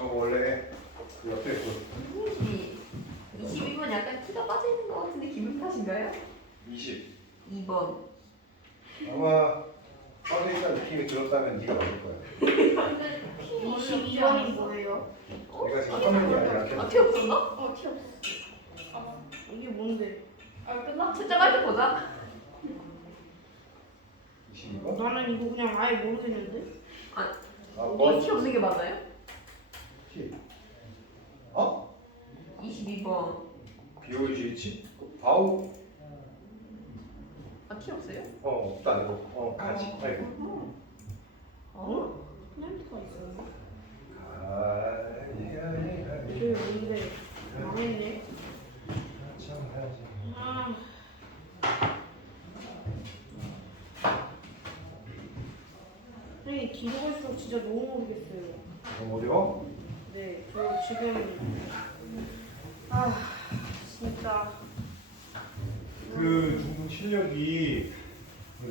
저거 원래 그 옆에 그 22번 약간 키가 빠져있는 것 같은데 기분 탓인가요? 20 2번. 아마 빠져있다는 느낌이 들었다면 네가 맞을 거야. 근데 키 22번이 뭐예요? 내가 지금 화면이 아니라 아, 티 없었나? 티 없어. 아, 이게 뭔데? 아, 끝나? 채점할 때 보자. 22번? 나는 이거 그냥 아예 모르겠는데? 아, 이게 뭐? 티 없는 게 맞아요? T. 어? 22번. 비오이지 바우? 아, 티 없어요? 없다 이거. 가지. 아이고. 어? 플랜트가 있었나? 아야야야. 저게 뭔데? 망했네. 아, 선생님 뒤로 갈수록 진짜 너무 모르겠어요. 너무 어려워? 네, 저 지금 진짜 그 중국 실력이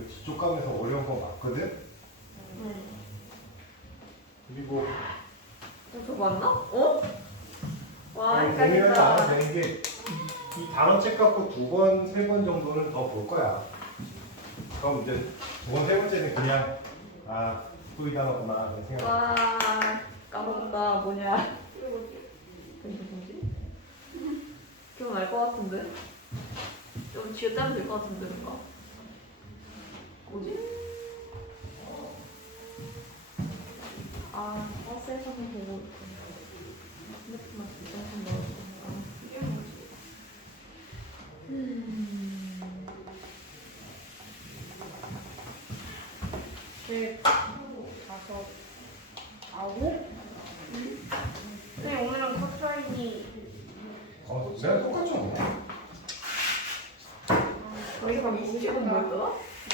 지촉감에서 어려운 거 맞거든? 그리고 그거 맞나? 어? 와, 고민을 안 헷갈린다. 해도 되는 게 이 단어책 갖고 2번, 3번 정도는 더 볼 거야. 그럼 이제 2번, 3번째는 그냥 또 이 단어구나 그런 생각. 와, 까먹었다. 뭐냐? 이게 뭐지? 기억 날것 같은데? 좀 쥐어짜면 될 것 같은데, 뭔가? 뭐지? 버스에서 보고 핸드폰만 잠깐 넣어주니까. 이게 뭐지? 제 5, 9? 네, 오늘은 커트라인이 내가 똑같지 않나? 우리가 그럼 27번 뭐였더라?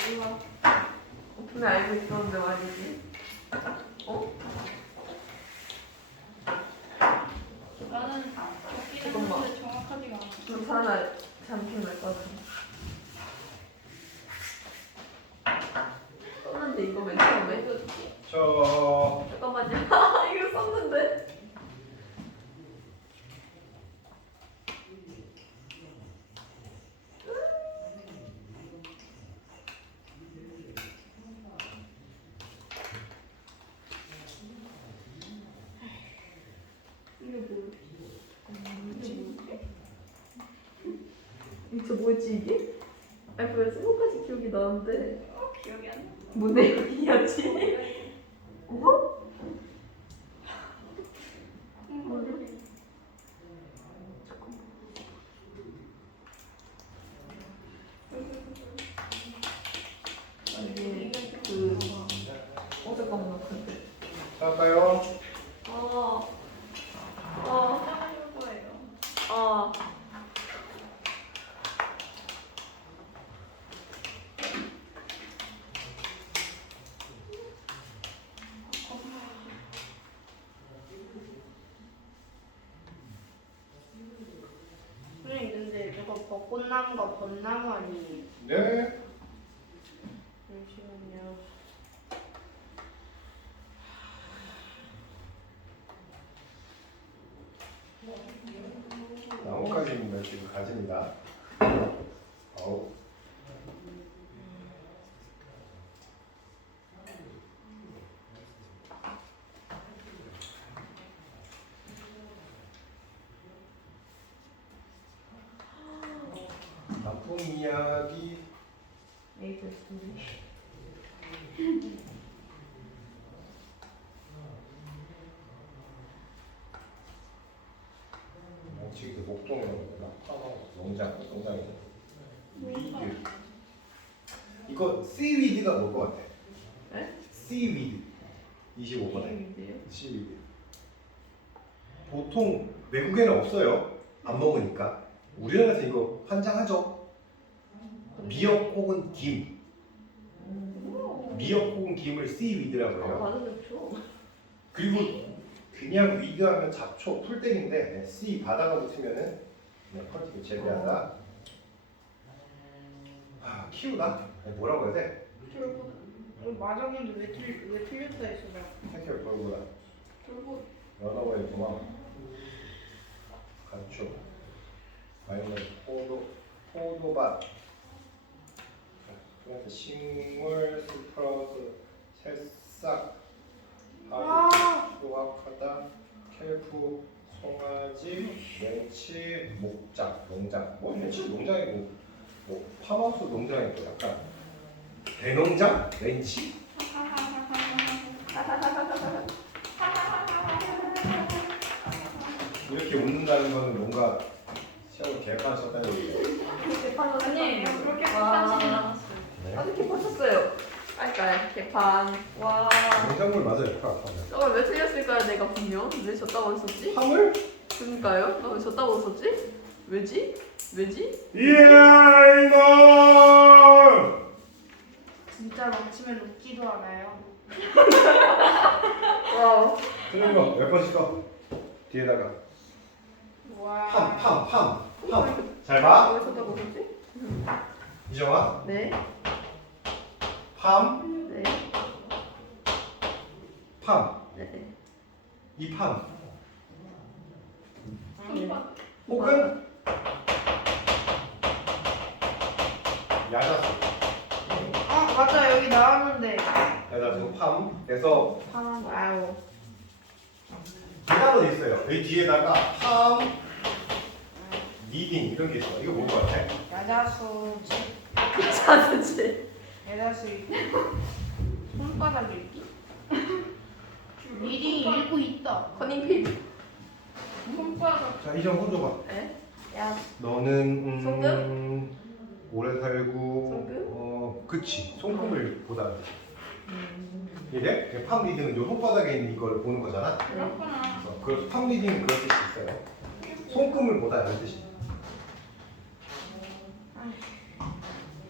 몰라. 분명 알고 있었는데 말이지. 어? 나는 적기는 잠깐만. 하는데 정확하지가 않아. 좀 하나 잠깐 날것 같아. 썼는데 이거 맨 처음에? 저 잠깐만요. 이거 썼는데? 이게 뭐야? 이거 뭐였지 이게? 아니 왜 스모까지 기억이 나는데 기억이 안 나. 뭔 내용이었지? 어? 아니 그 잠깐만 나 근데 할까요? 어 하는 거예요. 어. 선생님 근데 저거 벚꽃나무가 벚나무 아니에요? 네. 잠시만요. 나뭇가지입니다. 지금 가지입니다. 어우. 나쁜 이야기. 에이드 스토리. 지금 목동에 농장이죠. 위드. 이거 씨위드가 뭘 것 같아? 네? 씨위드. 25번에. 이게요? 씨위드. 보통 외국에는 없어요. 안 먹으니까. 우리나라에서 이거 환장하죠. 미역 혹은 김. 미역 혹은 김을 씨위드라고 해요. 맞으면 좋죠. 그리고 그냥 위드하면 잡초, 풀떼기인데 C 바다가 붙으면은 컬티브 재배하다. 키우다? 뭐라고 해야 돼? 이거 맞았는데 왜 틀렸다 했어 나. 태클 돌보다. 돌고 런어웨이 도망. 간축. 마이너스 포도밭. 그래서 식물, 스프라우트, 새싹, 하위, 수확하다, 켈프, 송아지, 멸치, 목장, 농장. 뭐 멸치 농장이고, 뭐 파마우스 농장이고 약간 대농장? 렌치? 이렇게 웃는다는 거는 뭔가 시험을 계획하셨다는 얘기예요. 개판 아니 쳤어요. 그렇게 와. 급하지는 않았어요. 네. 아직 개판 쳤어요. 깔깔 개판. 와. 농작물 맞아요. 파면. 저걸 왜 틀렸을까요? 내가 분명 왜 졌다고 했었지? 파물? 그러니까요. 나 왜 졌다고 했었지? 왜지? 왜지? 이놈! 진짜로 아침에 녹지도 않아요. 와우. 틀린 거 몇 번씩 써? 뒤에다가 와. 팜. 잘 봐. 왜 졌다고 했었지? 이정아. 네. 팜. 네. 팜. 네. 이 팜. 손밥. 혹은 야자수. 맞아 여기 나왔는데. 야자수 팜에서 와우. 계단은 있어요. 여기 뒤에다가 팜, 리딩 이런 게 있어. 이거 뭔 거 같아? 야자수. 괜찮은지. 야자수 읽기. 손바닥 읽기. 리딩 읽고 있다. 커닝필. 손바닥. 자, 이정 손 줘봐. 네. 야. 너는 손금? 오래 살고 손금? 그치. 손금을 보다. 이게 팜 리딩은 요 손바닥에 있는 이걸 보는 거잖아. 그렇구나. 그 팜 리딩은 그런 뜻이 있어요. 손금을 보다 이런 뜻이.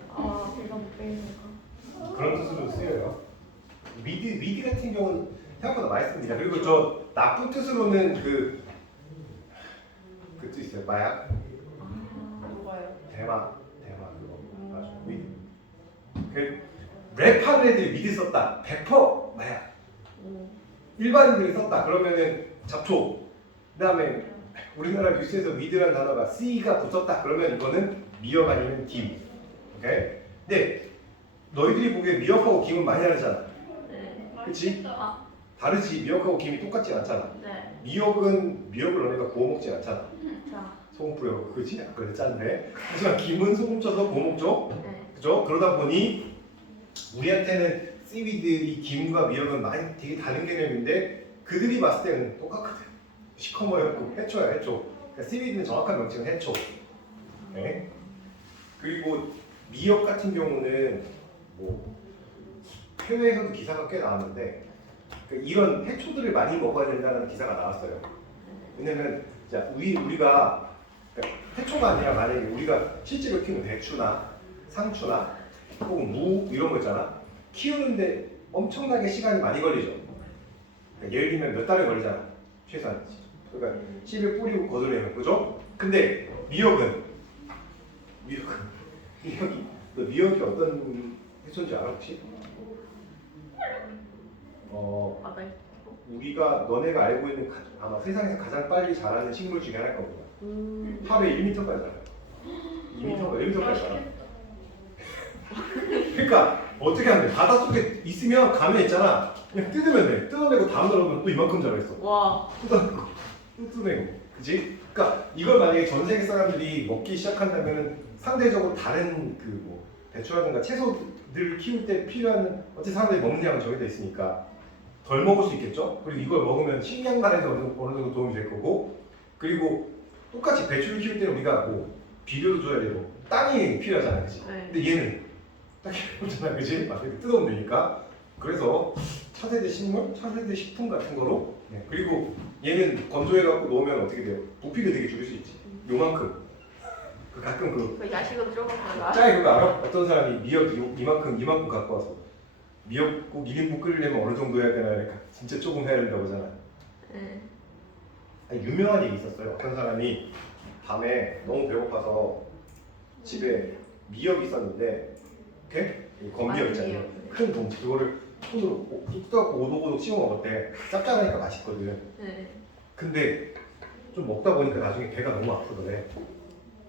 아, 배가 못 빼니까. 그런 뜻으로 쓰여요. 미드 같은 경우는 생각보다 많이 씁니다. 그리고 저 나쁜 뜻으로는 그 뜻 있어요. 마약, 누가요? 대마 그거 맞아. 미드. 그 랩하는 애들이 미드 썼다. 100% 마약. 일반인들이 썼다. 그러면은 잡초. 그다음에 우리나라 뉴스에서 미드라는 단어가 C가 붙었다. 그러면 이거는 미역 아니면 김. 오케이? 근데 너희들이 보기에 미역하고 김은 많이 다르잖아. 네. 그치? 맛있겠다. 다르지. 미역하고 김이 똑같지 않잖아. 네. 미역을 너네가 구워 먹지 않잖아. 자. 소금 뿌려 그지? 그래 짠데. 하지만 김은 소금 쳐서 구워 먹죠. 네. 그죠? 그러다 보니 우리한테는 씨위드 이 김과 미역은 많이 되게 다른 개념인데 그들이 봤을 때는 똑같거든. 시커머였고 해초야 해초. 그러니까 씨위드는 정확한 명칭은 해초. 네. 그리고 미역 같은 경우는 뭐 해외에서도 기사가 꽤 나왔는데 이런 해초들을 많이 먹어야 된다는 기사가 나왔어요. 왜냐면 자 우리가 해초가 아니라 만약에 우리가 실제로 키우는 배추나 상추나 혹은 무 이런 거 있잖아. 키우는데 엄청나게 시간이 많이 걸리죠. 그러니까 예를 들면 몇 달이 걸리잖아. 최소한. 그러니까 씨를 뿌리고 거두려면 그죠? 근데 미역이 너 미역이 어떤 해초인지 알아 혹시? 바다에. 우리가 너네가 알고 있는 아마 세상에서 가장 빨리 자라는 식물 중에 하나일 겁니다. 하루에 1m까지 자라요. 1m까지 자라. 그러니까 어떻게 하면 돼? 바닷속에 있으면 가면 있잖아. 그냥 뜯으면 돼. 뜯어내고 다음날 오면 또 이만큼 자라 있어. 와. 뜯어내고 또 뜯어내고. 그치? 그러니까 이걸 만약에 전 세계 사람들이 먹기 시작한다면 상대적으로 다른 그 뭐 배추라든가 채소들을 키울 때 필요한 어째 사람들이 먹는 양은 정해져 있으니까 덜 먹을 수 있겠죠? 그리고 이걸 먹으면 식량단에도 어느 정도 도움이 될 거고 그리고 똑같이 배추를 키울 때는 우리가 뭐 비료도 줘야 되고 땅이 필요하잖아, 그치? 네. 근데 얘는 딱히 없잖아, 그치? 막 이렇게 뜯어오면 되니까 그래서 차세대 식물, 차세대 식품 같은 거로 그리고 얘는 건조해갖고 놓으면 어떻게 돼요? 부피를 되게 줄일 수 있지 요만큼 그 가끔 그 야식으로 들어가는 짜이 그거 알아? 어떤 사람이 미역 이만큼 갖고 와서 미역국 1인분 끓이려면 어느 정도 해야 되나 이렇게 진짜 조금 해야 된다고 하잖아. 네. 아니, 유명한 얘기 있었어요. 어떤 사람이 밤에 너무 배고파서 집에 미역이 있었는데, 이렇게 건미역 있잖아요. 큰 봉지 그거를 손으로 뚝 떠갖고 오독오독 씹어 먹었대. 짭짤하니까 맛있거든. 네. 근데 좀 먹다 보니까 나중에 배가 너무 아프더래.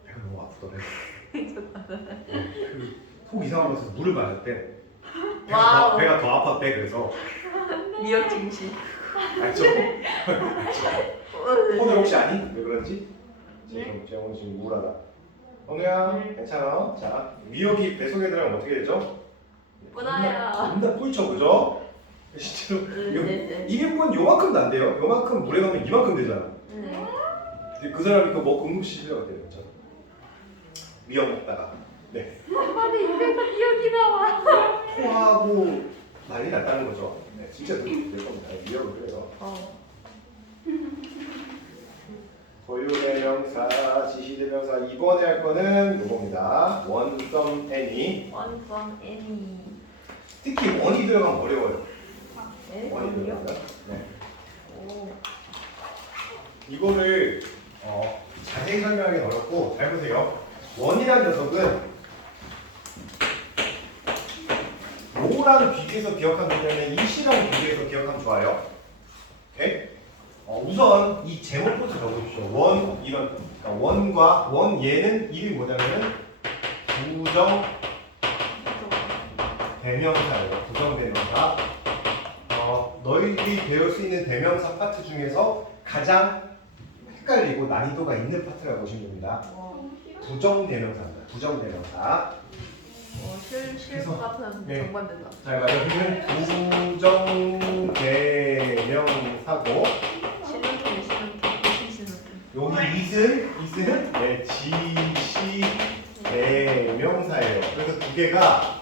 배가 너무 아프더래. 속 이상한 곳에서 물을 마셨대. 와우. 배가 더 아팠대. 그래서 미역 증시. 알죠? 오늘 혹시 아니? 왜 그런지? 지금 재원 지금 우울하다. 오늘야 괜찮아. 자 미역이 배 속에 들어가면 어떻게 되죠? 예쁘다야. 겁나 뿔쳐 그죠? 실제로 이거 네. 1인분 요만큼도 안 돼요. 요만큼 물에 넣으면 이만큼 되잖아. 네. 근데 그 사람이 그거 먹고 응급실 들어갔대요. 진짜. 미역 먹다가 엄마네 입에서 미역이 나와. 토하고 난리 났다는 거죠. 네, 진짜 그렇게 될 겁니다. 미역을 그래서 고유대명사, 지시대명사 이번에 할 거는 요겁니다. 원썸 애니. 원성 애니. 특히 원이 들어가면 어려워요. 네? 원이 원이요? 들어가면. 네. 오. 이거를 자세히 설명하기는 어렵고 잘 보세요. 원이라는 녀석은 요랑 비교해서 기억하면 되면 이시랑 비교해서 기억하면 좋아요. 오케이? 우선 이 제목부터 적어주십시오. 원 이런 그러니까 원과 원 얘는 이름이 뭐냐면은 부정 대명사예요. 부정 대명사. 너희들이 배울 수 있는 대명사 파트 중에서 가장 헷갈리고 난이도가 있는 파트라고 보시면 됩니다. 부정 대명사입니다. 부정 대명사. 실수 같은 네. 정반대다. 자, 여기는 부정 대명사고 여기 이슬은 네, 지시 대명사예요. 그래서 두 개가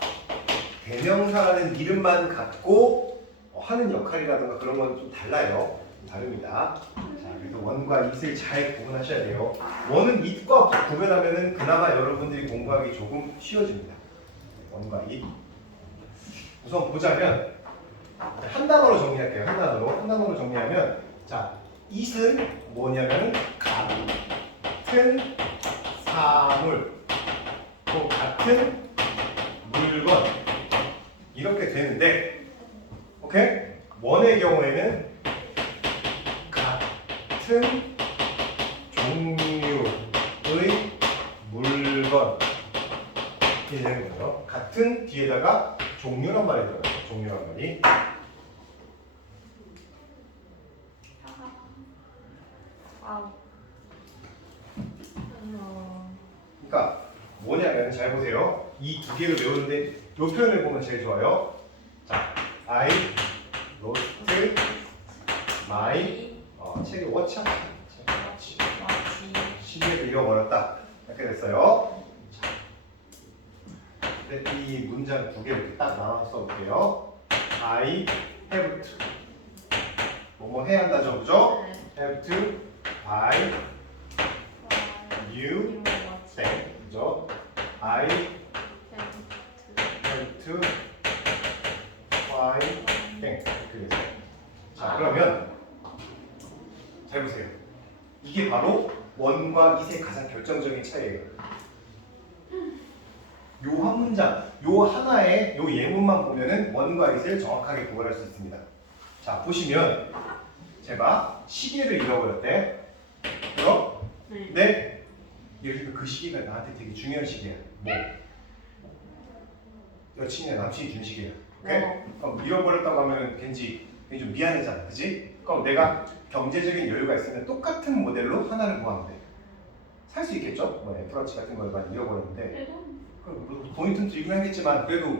대명사라는 이름만 갖고 하는 역할이라든가 그런 건 좀 달라요. 다릅니다. 자, 그래서 원과 it을 잘 구분하셔야 돼요. 원은 it과 구별하면은 그나마 여러분들이 공부하기 조금 쉬워집니다. 원과 it. 우선 보자면 한 단어로 정리할게요. 한 단어로 정리하면 자, it은 뭐냐면 같은 사물 또 같은 물건 이렇게 되는데 오케이? 원의 경우에는 같은 종류의 물건 이렇게 되는 거죠. 같은 뒤에다가 종류란 말이 들어가요. 종류란 말이. 와우. 그러니까 뭐냐면 잘 보세요. 이 두 개를 외우는데 이 표현을 보면 제일 좋아요. 자, I lost my 책이 워치 시계를 잃어버렸다 이렇게 됐어요. 자, 근데 이 문장 두 개를 이렇게 딱 나눠서 써볼게요. I have to 뭐뭐 해야 한다죠, 그죠? have to buy you thing, 그죠? I have to buy things 이렇게 됐어요. 자, 그러면 잘 보세요. 이게 바로 원과 it의 가장 결정적인 차이예요. 요 한 문장, 요 하나의 요 예문만 보면은 원과 it을 정확하게 구별할 수 있습니다. 자, 보시면 제가 시계를 잃어버렸대. 그럼 네. 예를 들면 그 시계가 나한테 되게 중요한 시계야. 뭐 여친이나 남친이 준 시계야. 오케이? 그럼 잃어버렸다고 하면은 왠지 좀 미안하잖아, 그지? 그럼 내가 경제적인 여유가 있으면 똑같은 모델로 하나를 구하면 돼. 살 수 있겠죠? 뭐 애플워치 같은 걸 많이 잃어버렸는데 뭐 돈이 좀 들긴 하겠지만 그래도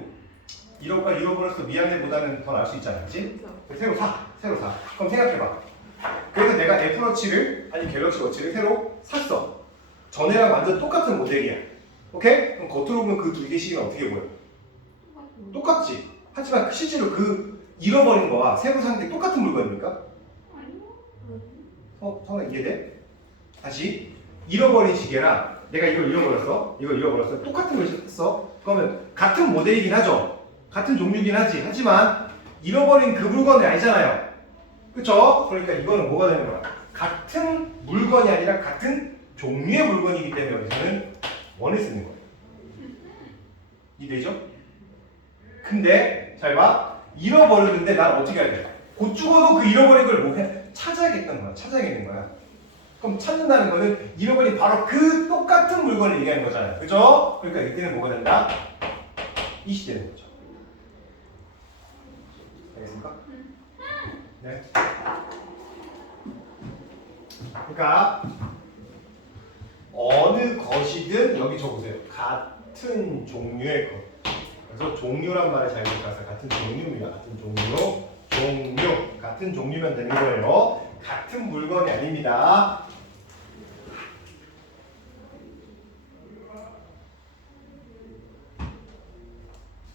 잃어버려서 미안해보다는 더 나을 수 있잖아, 그지? 새로 사. 그럼 생각해봐. 그래서 내가 애플워치를 아니 갤럭시 워치를 새로 샀어. 전에랑 완전 똑같은 모델이야. 오케이? 그럼 겉으로 보면 그 두 개 시계는 어떻게 보여? 똑같지. 하지만 실제로 그 잃어버린 거와 새로 산 게 똑같은 물건입니까? 성아 이해돼? 다시 잃어버린 시계랑 내가 이걸 잃어버렸어. 똑같은 걸 샀어. 그러면 같은 모델이긴 하죠. 같은 종류긴 하지. 하지만 잃어버린 그 물건이 아니잖아요. 그쵸? 그러니까 이거는 뭐가 되는 거야? 같은 물건이 아니라 같은 종류의 물건이기 때문에 여기서는 원을 쓰는 거예요. 이해되죠? 근데 잘 봐. 잃어버렸는데 난 어떻게 해야 돼? 곧 죽어도 그 잃어버린 걸 뭐 해? 찾아야겠다는 거야. 찾아야겠는 거야. 그럼 찾는다는 거는 잃어버린 바로 그 똑같은 물건을 얘기하는 거잖아요. 그죠? 그러니까 이때는 뭐가 된다? 이 시되는 거죠. 알겠습니까? 네. 그러니까 어느 것이든 여기 적으세요. 같은 종류의 것. 그래서 종류란 말을 잘 기억하세요. 같은 종류입니다. 같은 종류. 같은 종류면 되는 거예요. 같은 물건이 아닙니다.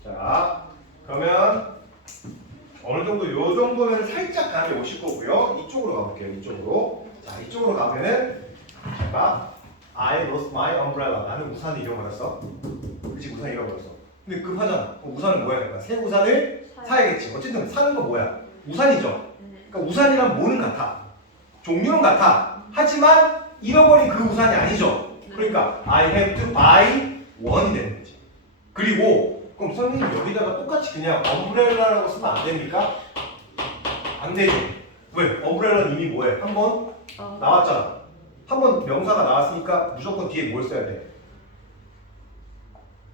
자, 그러면 어느 정도 요 정도면 살짝 감이 오실 거고요. 이쪽으로 가볼게요. 이쪽으로. 자, 이쪽으로 가면은 제가 I lost my umbrella. 나는 우산을 잃어버렸어. 그치, 우산 잃어버렸어. 근데 급하잖아. 우산은 뭐야? 될까? 새 우산을 사야겠지. 어쨌든 사는 건 뭐야? 우산이죠. 그러니까 우산이랑 뭐는 같아. 종류는 같아. 하지만 잃어버린 그 우산이 아니죠. 그러니까 I have to buy one이 되는 거지. 그리고 그럼 선생님 여기다가 똑같이 그냥 umbrel라라고 쓰면 안 됩니까? 안 되죠. 왜? umbrel라는 이미 뭐해? 한 번 나왔잖아. 한 번 명사가 나왔으니까 무조건 뒤에 뭘 써야 돼?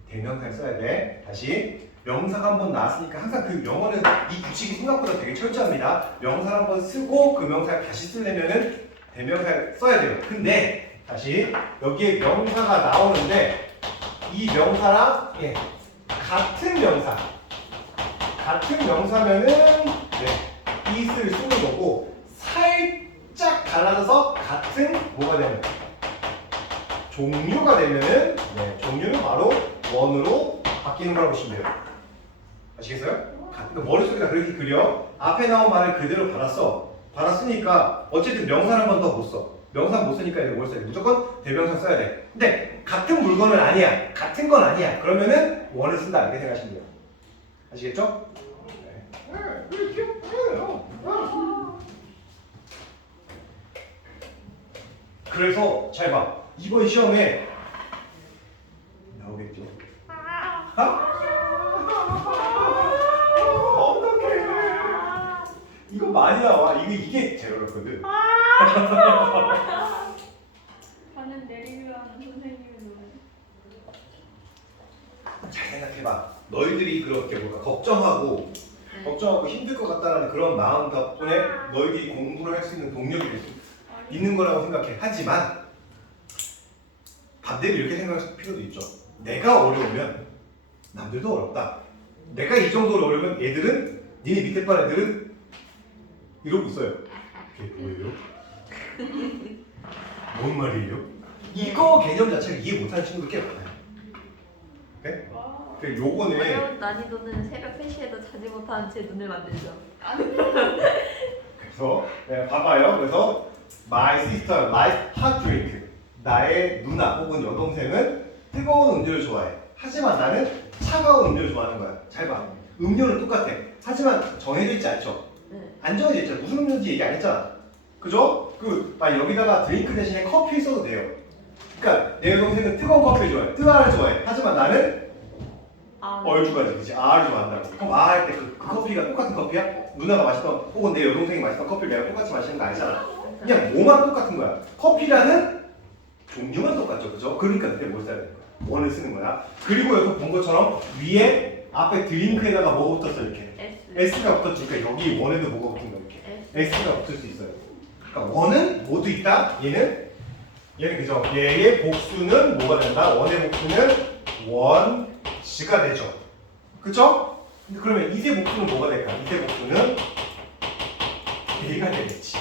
대명사를 써야 돼. 다시 명사가 한 번 나왔으니까 항상 그 영어는 이 규칙이 생각보다 되게 철저합니다. 명사를 한 번 쓰고 그 명사를 다시 쓰려면은 대명사를 써야 돼요. 근데 다시 여기에 명사가 나오는데 이 명사랑 같은 명사면은 it을 쓰는 거고 살짝 달라져서 같은 뭐가 되면 종류가 되면은 종류는 바로 one으로 바뀌는 거라고 보시면 돼요. 아시겠어요? 머릿속에다 그렇게 그려. 앞에 나온 말을 그대로 받았으니까 어쨌든 명사를 한 번 더 못 써. 명사 못 쓰니까 이제 뭘 써야 돼? 무조건 대명사 써야 돼. 근데 같은 물건은 아니야. 같은 건 아니야. 그러면은 one을 쓴다. 이렇게 생각하시면 돼요. 아시겠죠? 그래서 잘 봐. 이번 시험에 나오겠죠? 어떡해. 이거 많이 나와. 이게 제일 어렵거든. 저는 내리려 하는 선생님의 눈은 잘 생각해봐. 너희들이 그렇게 걱정하고 힘들 것 같다는 그런 마음 덕분에 너희들이 공부를 할 수 있는 동력이 있는 거라고 생각해. 하지만 반대로 이렇게 생각할 필요도 있죠. 내가 어려우면 남들도 어렵다. 내가 이 정도로 어려우면 애들은 니네 밑에 반 애들은 이러고 있어요. 그게 뭐예요? 뭔 말이에요? 이거 개념 자체를 이해 못하는 친구들 꽤 많아요. 네? 그 요거는 어려운 난이도는 새벽 3시에도 자지 못하는 제 눈을 만들죠. 그래서 봐봐요. 그래서 my sister likes hot drink. 나의 누나 혹은 여동생은 뜨거운 음료를 좋아해. 하지만 나는 차가운 음료를 좋아하는 거야. 잘 봐. 음료는 똑같아. 하지만 정해져 있지 않죠. 안 정해져 있잖아. 무슨 음료인지 얘기 안 했잖아. 그죠? 여기다가 드링크 대신에 커피 써도 돼요. 그러니까 내 여동생은 뜨거운 커피를 좋아해. 뜨아를 좋아해. 하지만 나는 얼죽아지, 그치? 아를 좋아한다고. 그럼 아 할 때 그 커피가 똑같은 커피야? 누나가 마시던 혹은 내 여동생이 마시던 커피를 내가 똑같이 마시는 거 아니잖아. 그냥 뭐만 똑같은 거야. 커피라는 종류만 똑같죠, 그죠? 그러니까 그때 뭘 써야 되는 거야? 원을 쓰는 거야. 그리고 여기 본 것처럼 위에 앞에 드링크에다가 뭐가 붙었어 이렇게? S가 붙었으니까 여기 원에도 뭐가 붙은 거 이렇게? S가 붙을 수 있어요. 그러니까 원은 모두 있다. 얘는 그죠? 얘의 복수는 뭐가 된다? 원의 복수는 원즈가 되죠. 그쵸? 근데 그러면 이세 복수는 뭐가 될까? 이세 복수는 데이가 되겠지.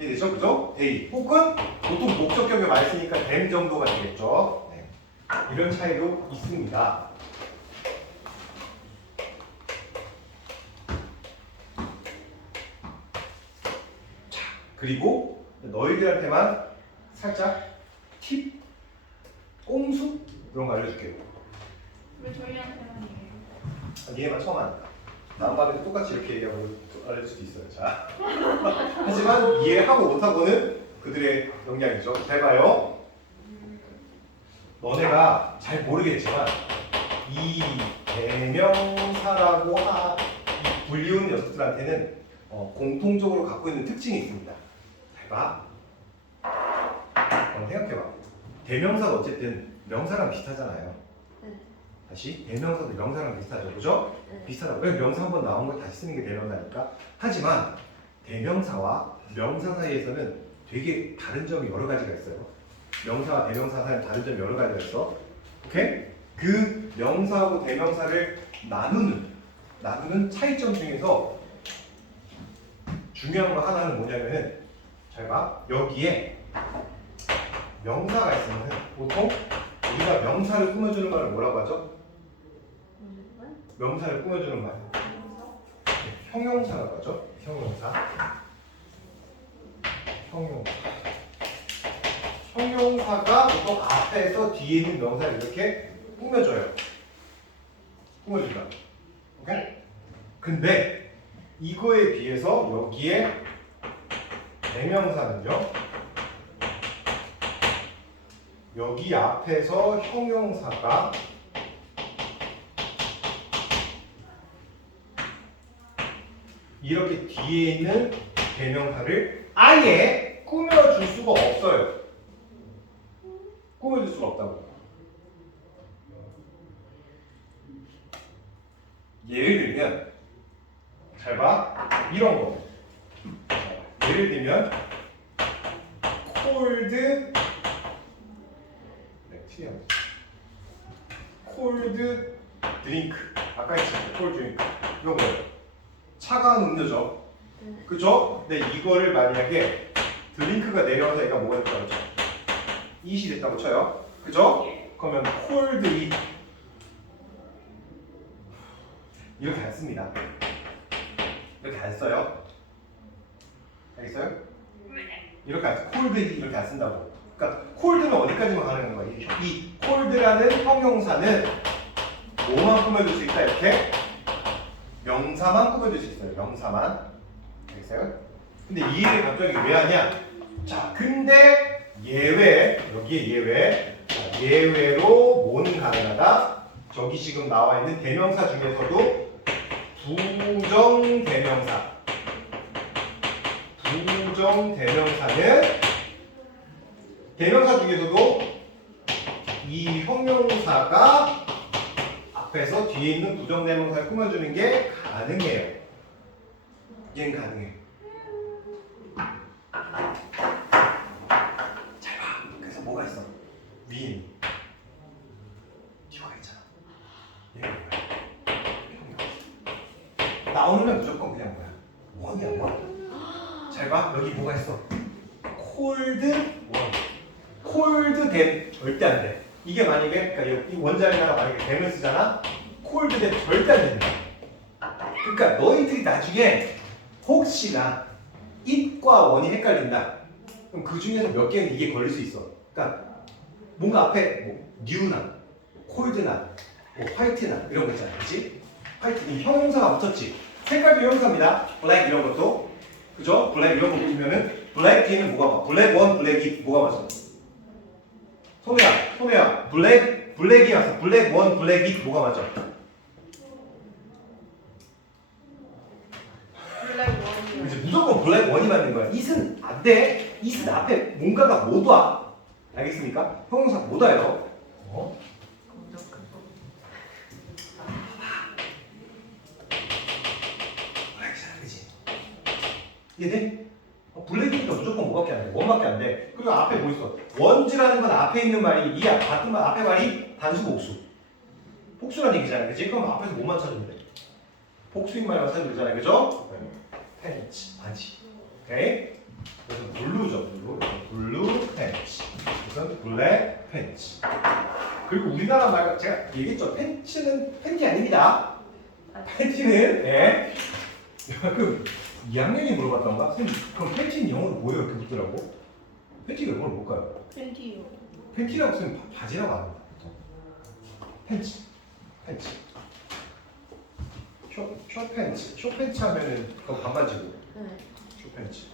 이해되죠? 그죠? 데이. 혹은 보통 목적격에 많이 쓰니까 댐 정도가 되겠죠. 네. 이런 차이도 있습니다. 자, 그리고 너희들한테만 살짝 팁, 꼼수 이런 거 알려줄게요. 왜 저희한테만 얘기해요? 얘만 처음 하니까. 다음 반에도 똑같이 이렇게 얘기하고 알려줄 수도 있어요. 자. 하지만 이해하고 못하고는 그들의 역량이죠. 잘 봐요. 너네가 잘 모르겠지만 이 대명사라고 불리운 녀석들한테는 공통적으로 갖고 있는 특징이 있습니다. 잘 봐. 한번 생각해봐. 대명사가 어쨌든 명사랑 비슷하잖아요. 네. 다시 대명사도 명사랑 비슷하죠, 그죠? 네. 비슷하다고. 왜 명사 한번 나온 걸 다시 쓰는 게 대명사니까. 하지만 대명사와 명사 사이에서는 되게 다른 점이 여러 가지가 있어요. 명사와 대명사 사이에 다른 점이 여러 가지가 있어. 오케이? 그 명사하고 대명사를 나누는 차이점 중에서 중요한 거 하나는 뭐냐면은 잘 봐. 여기에 명사가 있으면 보통 우리가 명사를 꾸며주는 말을 뭐라고 하죠? 명사를 꾸며주는 말. 형용사라고 하죠. 형용사. 형용사가 보통 앞에서 뒤에 있는 명사를 이렇게 꾸며줘요. 꾸며준다. 오케이? 근데 이거에 비해서 여기에 대명사는요. 여기 앞에서 형용사가 이렇게 뒤에 있는 대명사를 아예 꾸며줄 수가 없어요. 꾸며줄 수가 없다고. 예를 들면 잘 봐. 이런 거. 예를 들면 콜드 콜드 드링크. 아까 했잖아요. 콜드 드링크. 이거 뭐예요? 차가운 음료죠. 그죠? 근데 이거를 만약에 드링크가 내려와서 얘가 뭐가 됐다고 쳐? 이시 됐다고 쳐요. 그죠? 그러면 콜드 잇 이렇게 안 씁니다. 이렇게 안 써요. 알겠어요? 이렇게 안 써. 콜드 잇 이렇게 안 쓴다고. 그러니까 콜드는 어디까지만 가능한 거야? 이 콜드라는 형용사는 뭐만 꾸며줄 수 있다 이렇게? 명사만 꾸며줄 수 있어요. 명사만. 알겠어요? 근데 이 얘기를 갑자기 왜 하냐? 자, 근데 예외, 여기에 예외. 자, 예외로 뭐는 가능하다? 저기 지금 나와 있는 대명사 중에서도 부정 대명사. 부정 대명사는 대명사 중에서도 이 형용사가 앞에서 뒤에 있는 부정 대명사를 꾸며주는 게 가능해요. 얘는 가능해. 잘 봐. 그래서 뭐가 있어? 위인. 뒤가 있잖아. 얘가 뭐야? 나오면 무조건 그냥 뭐야? 원이야, 원. 잘 봐. 여기 뭐가 있어? 콜드 원. 콜드 댐 절대 안 돼. 이게 만약에 그러니까 이 원자리가 만약에 댐을 쓰잖아. 콜드 댐 절대 안 된다. 그러니까 너희들이 나중에 혹시나 it과 원이 헷갈린다. 그럼 그 중에서 몇 개는 이게 걸릴 수 있어. 그러니까 뭔가 앞에 뭐 new나 cold나 뭐 white나 이런 거 있잖아, 그렇지? 화이트 이 형용사가 붙었지. 색깔도 형용사입니다. black 이런 것도 그죠? black 이런 거 붙으면은 black 뒤에는 뭐가 봐? black one, black it 뭐가 맞아? 소매야, black이 와서 black one, black it 뭐가 맞아? 이제 무조건 블랙 원이 맞는 거야. it은 안 돼. it은 앞에 뭔가가 못 와. 알겠습니까? 형용사 못 와요. 블랙이잖아, 그지? 이해돼? 블랙이니까 무조건 뭐밖에 안 돼? 원밖에 안 돼. 그리고 앞에 뭐 있어? 원즈라는 건 앞에 있는 말이 이 같은 말 앞에 말이 단수 복수. 복수라는 얘기잖아, 그지? 그럼 앞에서 뭐만 찾으면 돼? 복수인 말만 찾으면 되잖아요, 그죠? 팬츠, 바지. 오케이? 그래서 블루죠, 블루 팬츠. 그래서 블랙 팬츠. 그리고 우리나라 말 제가 얘기했죠. 팬츠는 팬티 아닙니다. 팬티는 예. 그 2학년이 물어봤던가? 선생님, 그럼 팬티는 영어로 뭐예요? 이렇게 묻더라고. 팬티가 영어로 뭘까요? 팬티요. 팬티라고 쓰면 바지라고 합니다. 팬츠. 쇼팬츠. 쇼팬츠 하면은 그거 반바지고. 네. 쇼팬츠.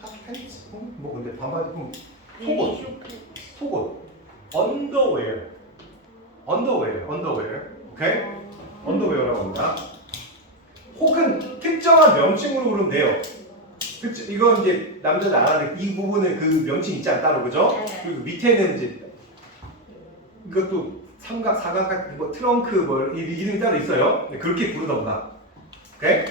핫팬츠? 뭐 근데 반바지 그럼 속옷. 속옷. 언더웨어. 오케이? 언더웨어라고 합니다. 혹은 특정한 명칭으로 부르면 돼요. 그쵸? 이건 이제 남자들 안 하는 이 부분은 그 명칭 있지 않다로 그죠? 네. 그리고 밑에는 이제 이것도 삼각, 사각, 뭐 트렁크 뭐 이름이 따로 있어요. 네, 그렇게 부르던가. 오케이?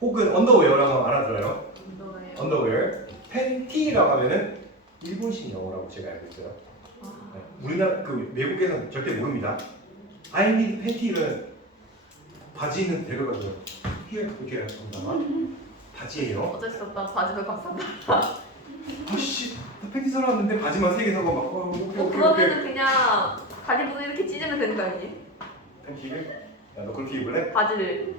혹은 언더웨어라고 하면 알아들어요. 운동해요. 언더웨어. 팬티라고 하면은 일본식 영어라고 제가 알고 있어요. 네, 우리나라 그 외국에서는 절대 모릅니다. I need 팬티는 바지는 되거든요. Here 이렇게 한다가 바지예요. 어쩔 수 없다. 바지도 박산다. 아씨, 나 팬티 사러 왔는데 바지만 3개 사고 막 오케이. 그러면은 그냥 바지 부분 이렇게 찢으면 되는 거 아니니? 팬티를? 야, 너 그렇게 입을래? 바지를.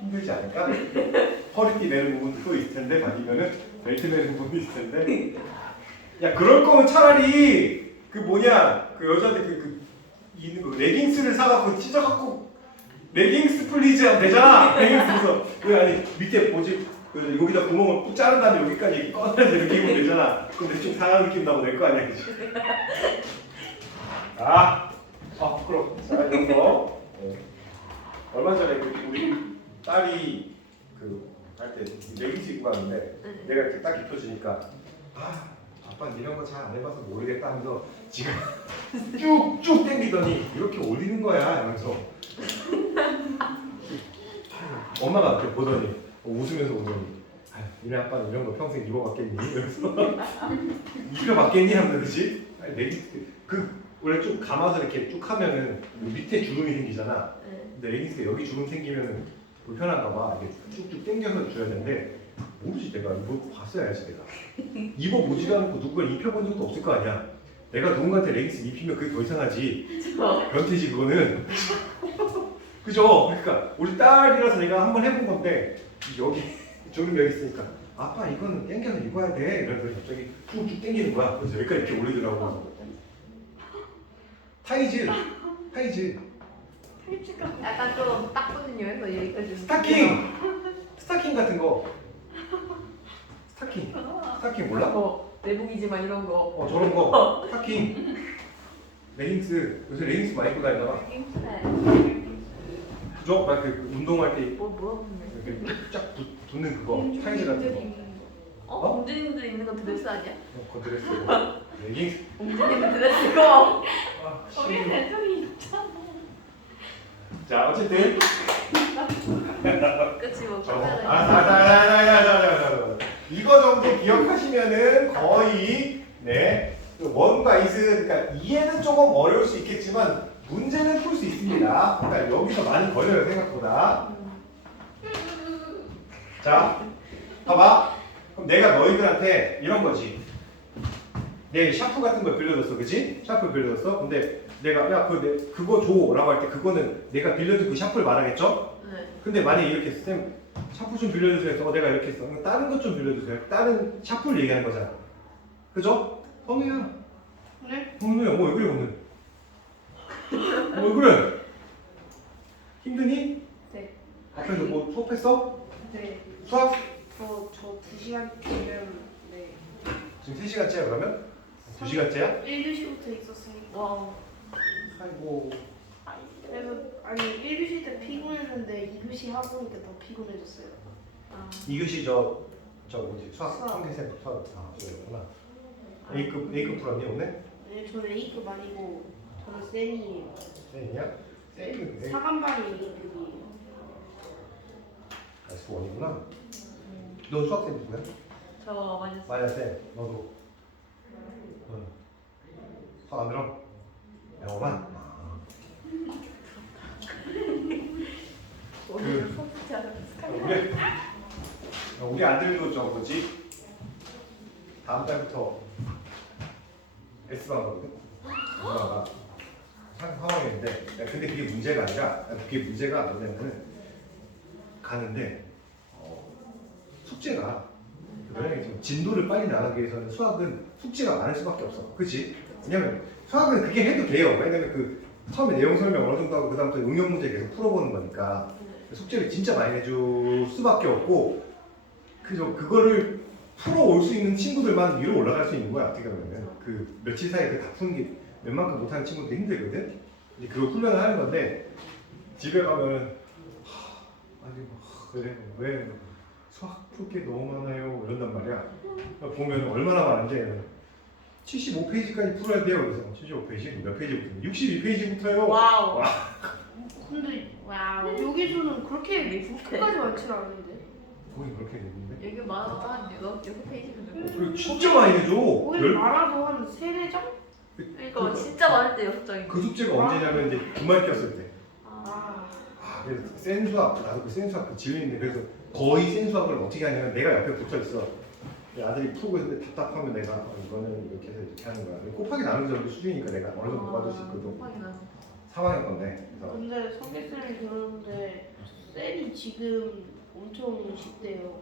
힘들지 않을까? 허리띠 매는 부분도 있을 텐데 바지면은 벨트 매는 부분도 있을 텐데. 야, 그럴 거면 차라리 그 뭐냐 그 여자들 있는 거 레깅스를 사갖고 찢어갖고 레깅스 플리즈 하면 되잖아. 레깅스에서 왜 아니 밑에 뭐지 그 여기다 구멍을 꾹 자른 다음에 여기까지 꺼내서 이렇게 입으면 되잖아. 그럼 대충 상한 느낌 나고 될 거 아니야, 그치? 부끄러워. 자, 이거 얼마 전에 우리 딸이 그 할 때 레깅스 입고 갔는데 내가 이렇게 딱 입혀주니까 아빠는 이런 거 잘 안 해봐서 모르겠다 하면서 지금 쭉쭉 당기더니 이렇게 올리는 거야 이러면서 엄마가 이렇게 보더니 웃으면서 오더니 우리 아빠는 이런 거 평생 입어봤겠니? 이러면서 입혀봤겠니? 하면 그치? 레깅스 그 원래 좀 감아서 이렇게 쭉 하면은 밑에 주름이 생기잖아. 근데 레깅스가 여기 주름 생기면은 불편한가 봐. 이게 쭉쭉 당겨서 줘야 되는데 모르지 내가 이거 봤어야지 내가. 입어보지도 않고 누가 입혀본 적도 없을 거 아니야. 내가 누군가한테 레깅스 입히면 그게 더 이상하지. 변태지 그거는. 그죠? 그러니까 우리 딸이라서 내가 한번 해본 건데 여기 주름 여기 있으니까 아빠 이거는 당겨서 입어야 돼. 이러면서 갑자기 쭉쭉 당기는 거야. 그래서 여기까지 이렇게 올리더라고. 타이즈. 약간 좀 딱 붙는 요에서 여기까지. 스타킹 같은 거. 스타킹 몰라? 내복이지만 이런 거. 저런 거. 스타킹. 레깅스. 요새 레깅스 많이 입고 다니잖아. 그죠? 막 그 운동할 때 뭐라 그러냐? 이렇게 쫙 붙는 그거. 타이즈 같은 거. 공주님들 입는 거 드레스 아니야? 그거 드레스. 레깅스. 공주님들 드레스 이거. 거기 대통이 있잖아. 자, 어쨌든. 그치 뭐. 이거 정도 기억하시면은 거의 원과 이스 그러니까 이해는 조금 어려울 수 있겠지만 문제는 풀 수 있습니다. 그러니까 여기서 많이 걸려요 생각보다. 자, 봐봐. 그럼 내가 너희들한테 이런 거지. 내 샤프 같은 걸 빌려줬어, 그치? 샤프 빌려줬어. 근데 내가 야 그거 줘라고 할 때 그거는 내가 빌려준 그 샤프를 말하겠죠? 네. 근데 만약에 이렇게 쌤 샤프 좀 빌려주세요 해서 내가 이렇게 했어. 다른 것 좀 빌려주세요. 다른 샤프를 얘기하는 거잖아. 그죠? 선우야. 네? 선우야, 왜 그래 오늘? 왜 그래? 힘드니? 네. 앞에서 뭐 수업했어? 네. 수학? 저 2시간 뒤면 네. 지금 3시간째야 그러면? 2시간째야? 1교시부터 있었으니까. 와. 아이고. 그래서 아니 1교시 때 피곤했는데 2교시 하고 오니까 더 피곤해졌어요. 2교시 저 뭐지? 수학 수학. 상대쌤 수학 그랬구나. A급 풀었니 오늘? 네, 저는 A급 아니고 저는 쌤이에요. 쌤이냐? 쌤이 사간반이 A급이에요. S1이구나. 너 수학쌤 누구야? 저 마이너스. 마이너쌤 너도. 응. 수학 안 들어? 영어만? 오늘 수업하지 않았을까? 우리 아들도 저 뭐지? 다음 달부터 S반 가거든? 누나가 상황인데 근데 그게 문제가 아니라 그게 문제가 뭐냐면은 가는데 숙제가 만약에 좀 진도를 빨리 나가기 위해서는 수학은 숙제가 많을 수밖에 없어. 그치? 왜냐면 수학은 그게 해도 돼요. 왜냐면 그 처음에 내용 설명 어느 정도 하고 그 다음부터 응용 문제 계속 풀어보는 거니까 숙제를 진짜 많이 해줄 수밖에 없고 그죠? 그거를 풀어올 수 있는 친구들만 위로 올라갈 수 있는 거야. 어떻게 보면 그 며칠 사이에 다 푸는 게 웬만큼 못하는 친구들이 힘들거든. 이제 그걸 훈련을 하는 건데 집에 가면은 그래 왜 수학 풀 게 너무 많아요 이런단 말이야. 보면 얼마나 많은데 75페이지까지 풀어야 돼요. 그래서 75페이지 몇 페이지부터? 62페이지부터요. 와우. 근데 여기서는 그렇게 리프트. 끝까지 많진 않은데. 거기 그렇게 되는데? 여기 많아도 한 6페이지면 되고. 그리고 진짜 많이 해줘. 오히려 많아도 한 3-4장? 그러니까 진짜 많을 때 6장이고. 그 숙제가 언제냐면 이제 주말 꼈을 때. 아. 그래서 센 수학 나도 그 센 수학 그 지은인데 그래서 거의 센 수학을 어떻게 하냐면 내가 옆에 붙어 있어. 아들이 풀고 있는데 답답하면 내가 이거는 이렇게 해서 이렇게 하는 거야. 곱하기 나누기 정도 수준이니까 내가 어느 정도 받을 수 있거든. 곱하기 나눠. 3학년 건데. 그래서 근데 성계쌤이 그러는데 쌤이 지금 엄청 쉽대요.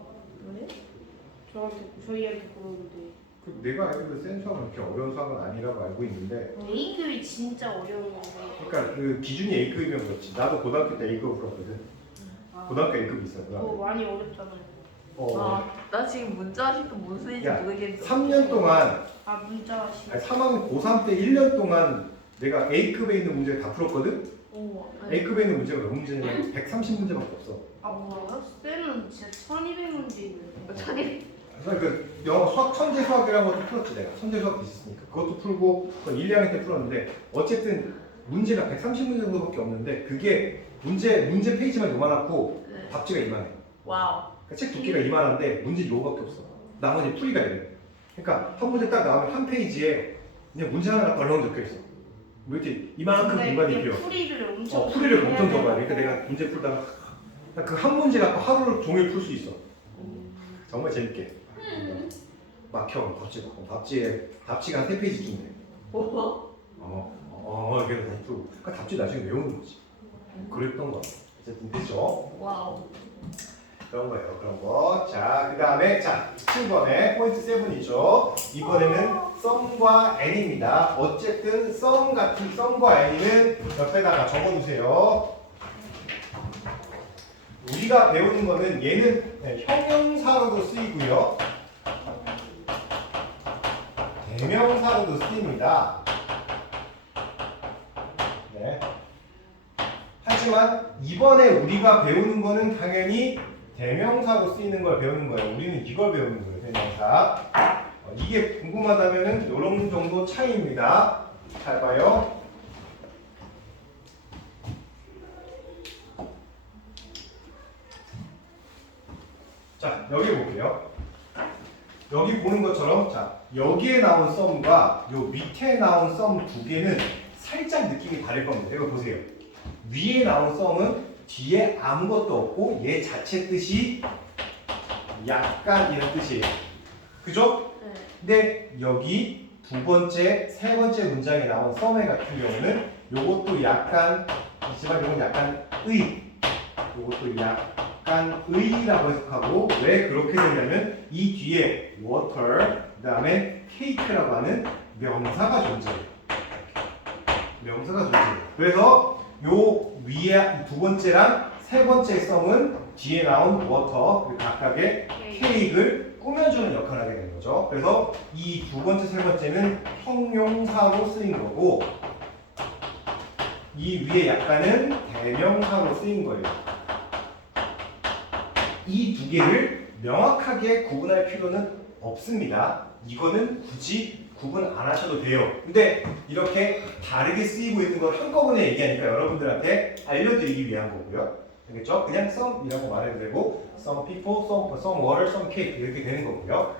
왜? 저희한테 그러는데 내가 알기로 센 수학은 그렇게 어려운 수학은 아니라고 알고 있는데 A급이 진짜 어려운 건데. 그러니까 그 기준이 A급이면 그렇지. 나도 고등학교 때 A급을 풀었거든. 고등학교 A급이 있어. 그거 많이 어렵잖아요. 나 지금 문자 아직도 뭔 소리인지 야, 모르겠는데. 3년 동안 문자 시. 아니 3학년 고3 때 1년 동안 내가 A급에 있는 문제를 다 풀었거든? A급에 있는 문제가 몇 문제냐면 130문제밖에 없어. 뭐야? 쌤은 진짜 1200문제 있는데. 천이. 그래서 그 영어 수학 천재 수학이라는 것도 풀었지 내가. 천재 수학도 있었으니까. 그것도 풀고 그건 1, 2학년 때 풀었는데 어쨌든 문제가 130문제 정도밖에 없는데 그게 문제 페이지만 요만하고 네. 답지가 이만해. 와우. 그러니까 책 두께가 이만한데 문제 요거밖에 없어. 나머지 풀이가 이래. 그러니까 한 문제 딱 나오면 한 페이지에 그냥 문제 하나가 덜렁 적혀 있어. 뭐 이렇게 이만큼 공간이 필요. 풀이를 엄청 풀이를 엄청 해야 적어야 돼. 그러니까 내가 문제 풀다가 그 한 문제 갖고 하루 종일 풀 수 있어. 정말 재밌게. 막혀 답지가 한 3페이지쯤 돼. 그래서 다시 풀고. 그러니까 답지 나중에 외우는 거지. 그랬던 거야. 어쨌든 됐죠? 와우. 그런 거예요. 그런 거. 자, 그 다음에 자 7번에 포인트 7이죠. 이번에는 썸과 n입니다. 어쨌든 썸과 n은 옆에다가 적어주세요. 우리가 배우는 거는 얘는 형용사로도 쓰이고요. 대명사로도 쓰입니다. 네. 하지만 이번에 우리가 배우는 거는 당연히 대명사로 쓰이는 걸 배우는 거예요. 우리는 이걸 배우는 거예요. 대명사. 이게 궁금하다면은 이런 정도 차이입니다. 잘 봐요. 자, 여기 볼게요. 여기 보는 것처럼 자, 여기에 나온 썸과 요 밑에 나온 썸 두 개는 살짝 느낌이 다를 겁니다. 이거 보세요. 위에 나온 썸은 뒤에 아무것도 없고 얘 자체 뜻이 약간 이런 뜻이에요. 그죠? 네. 근데 여기 두 번째, 세 번째 문장에 나온 썸의 같은 경우는 요것도 약간 있지만 요건 약간 요것도 약간 의라고 해석하고 왜 그렇게 되냐면 이 뒤에 water 그 다음에 cake라고 하는 명사가 존재해요. 명사가 존재해요. 그래서 요 위에 두 번째랑 세 번째 썸은 뒤에 나온 water 그 각각의 케이크를 꾸며주는 역할을 하게 되는 거죠. 그래서 이 두 번째, 세 번째는 형용사로 쓰인 거고 이 위에 약간은 대명사로 쓰인 거예요. 이 두 개를 명확하게 구분할 필요는 없습니다. 이거는 굳이 구분 안 하셔도 돼요. 근데 이렇게 다르게 쓰이고 있는 걸 한꺼번에 얘기하니까 여러분들한테 알려드리기 위한 거고요. 알겠죠? 그냥 썸이라고 말해도 되고 some people, some water, some cake 이렇게 되는 거고요.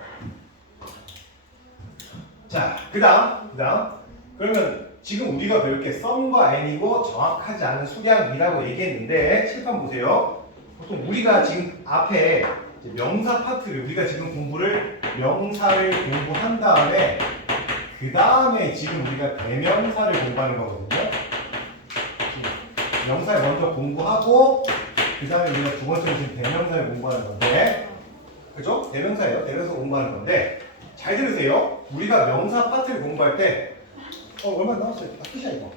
자, 그다음 그러면 지금 우리가 배울 게 some과 n이고 정확하지 않은 수량이라고 얘기했는데 칠판 보세요. 보통 우리가 지금 앞에 이제 명사 파트를 우리가 지금 명사를 공부한 다음에 그 다음에 지금 우리가 대명사를 공부하는 거거든요. 명사를 먼저 공부하고 그 다음에 우리가 두 번째로 지금 대명사를 공부하는 건데 그죠? 대명사예요. 대명사 공부하는 건데 잘 들으세요. 우리가 명사 파트를 공부할 때 얼마 남았어요? 다 끝이야 이거.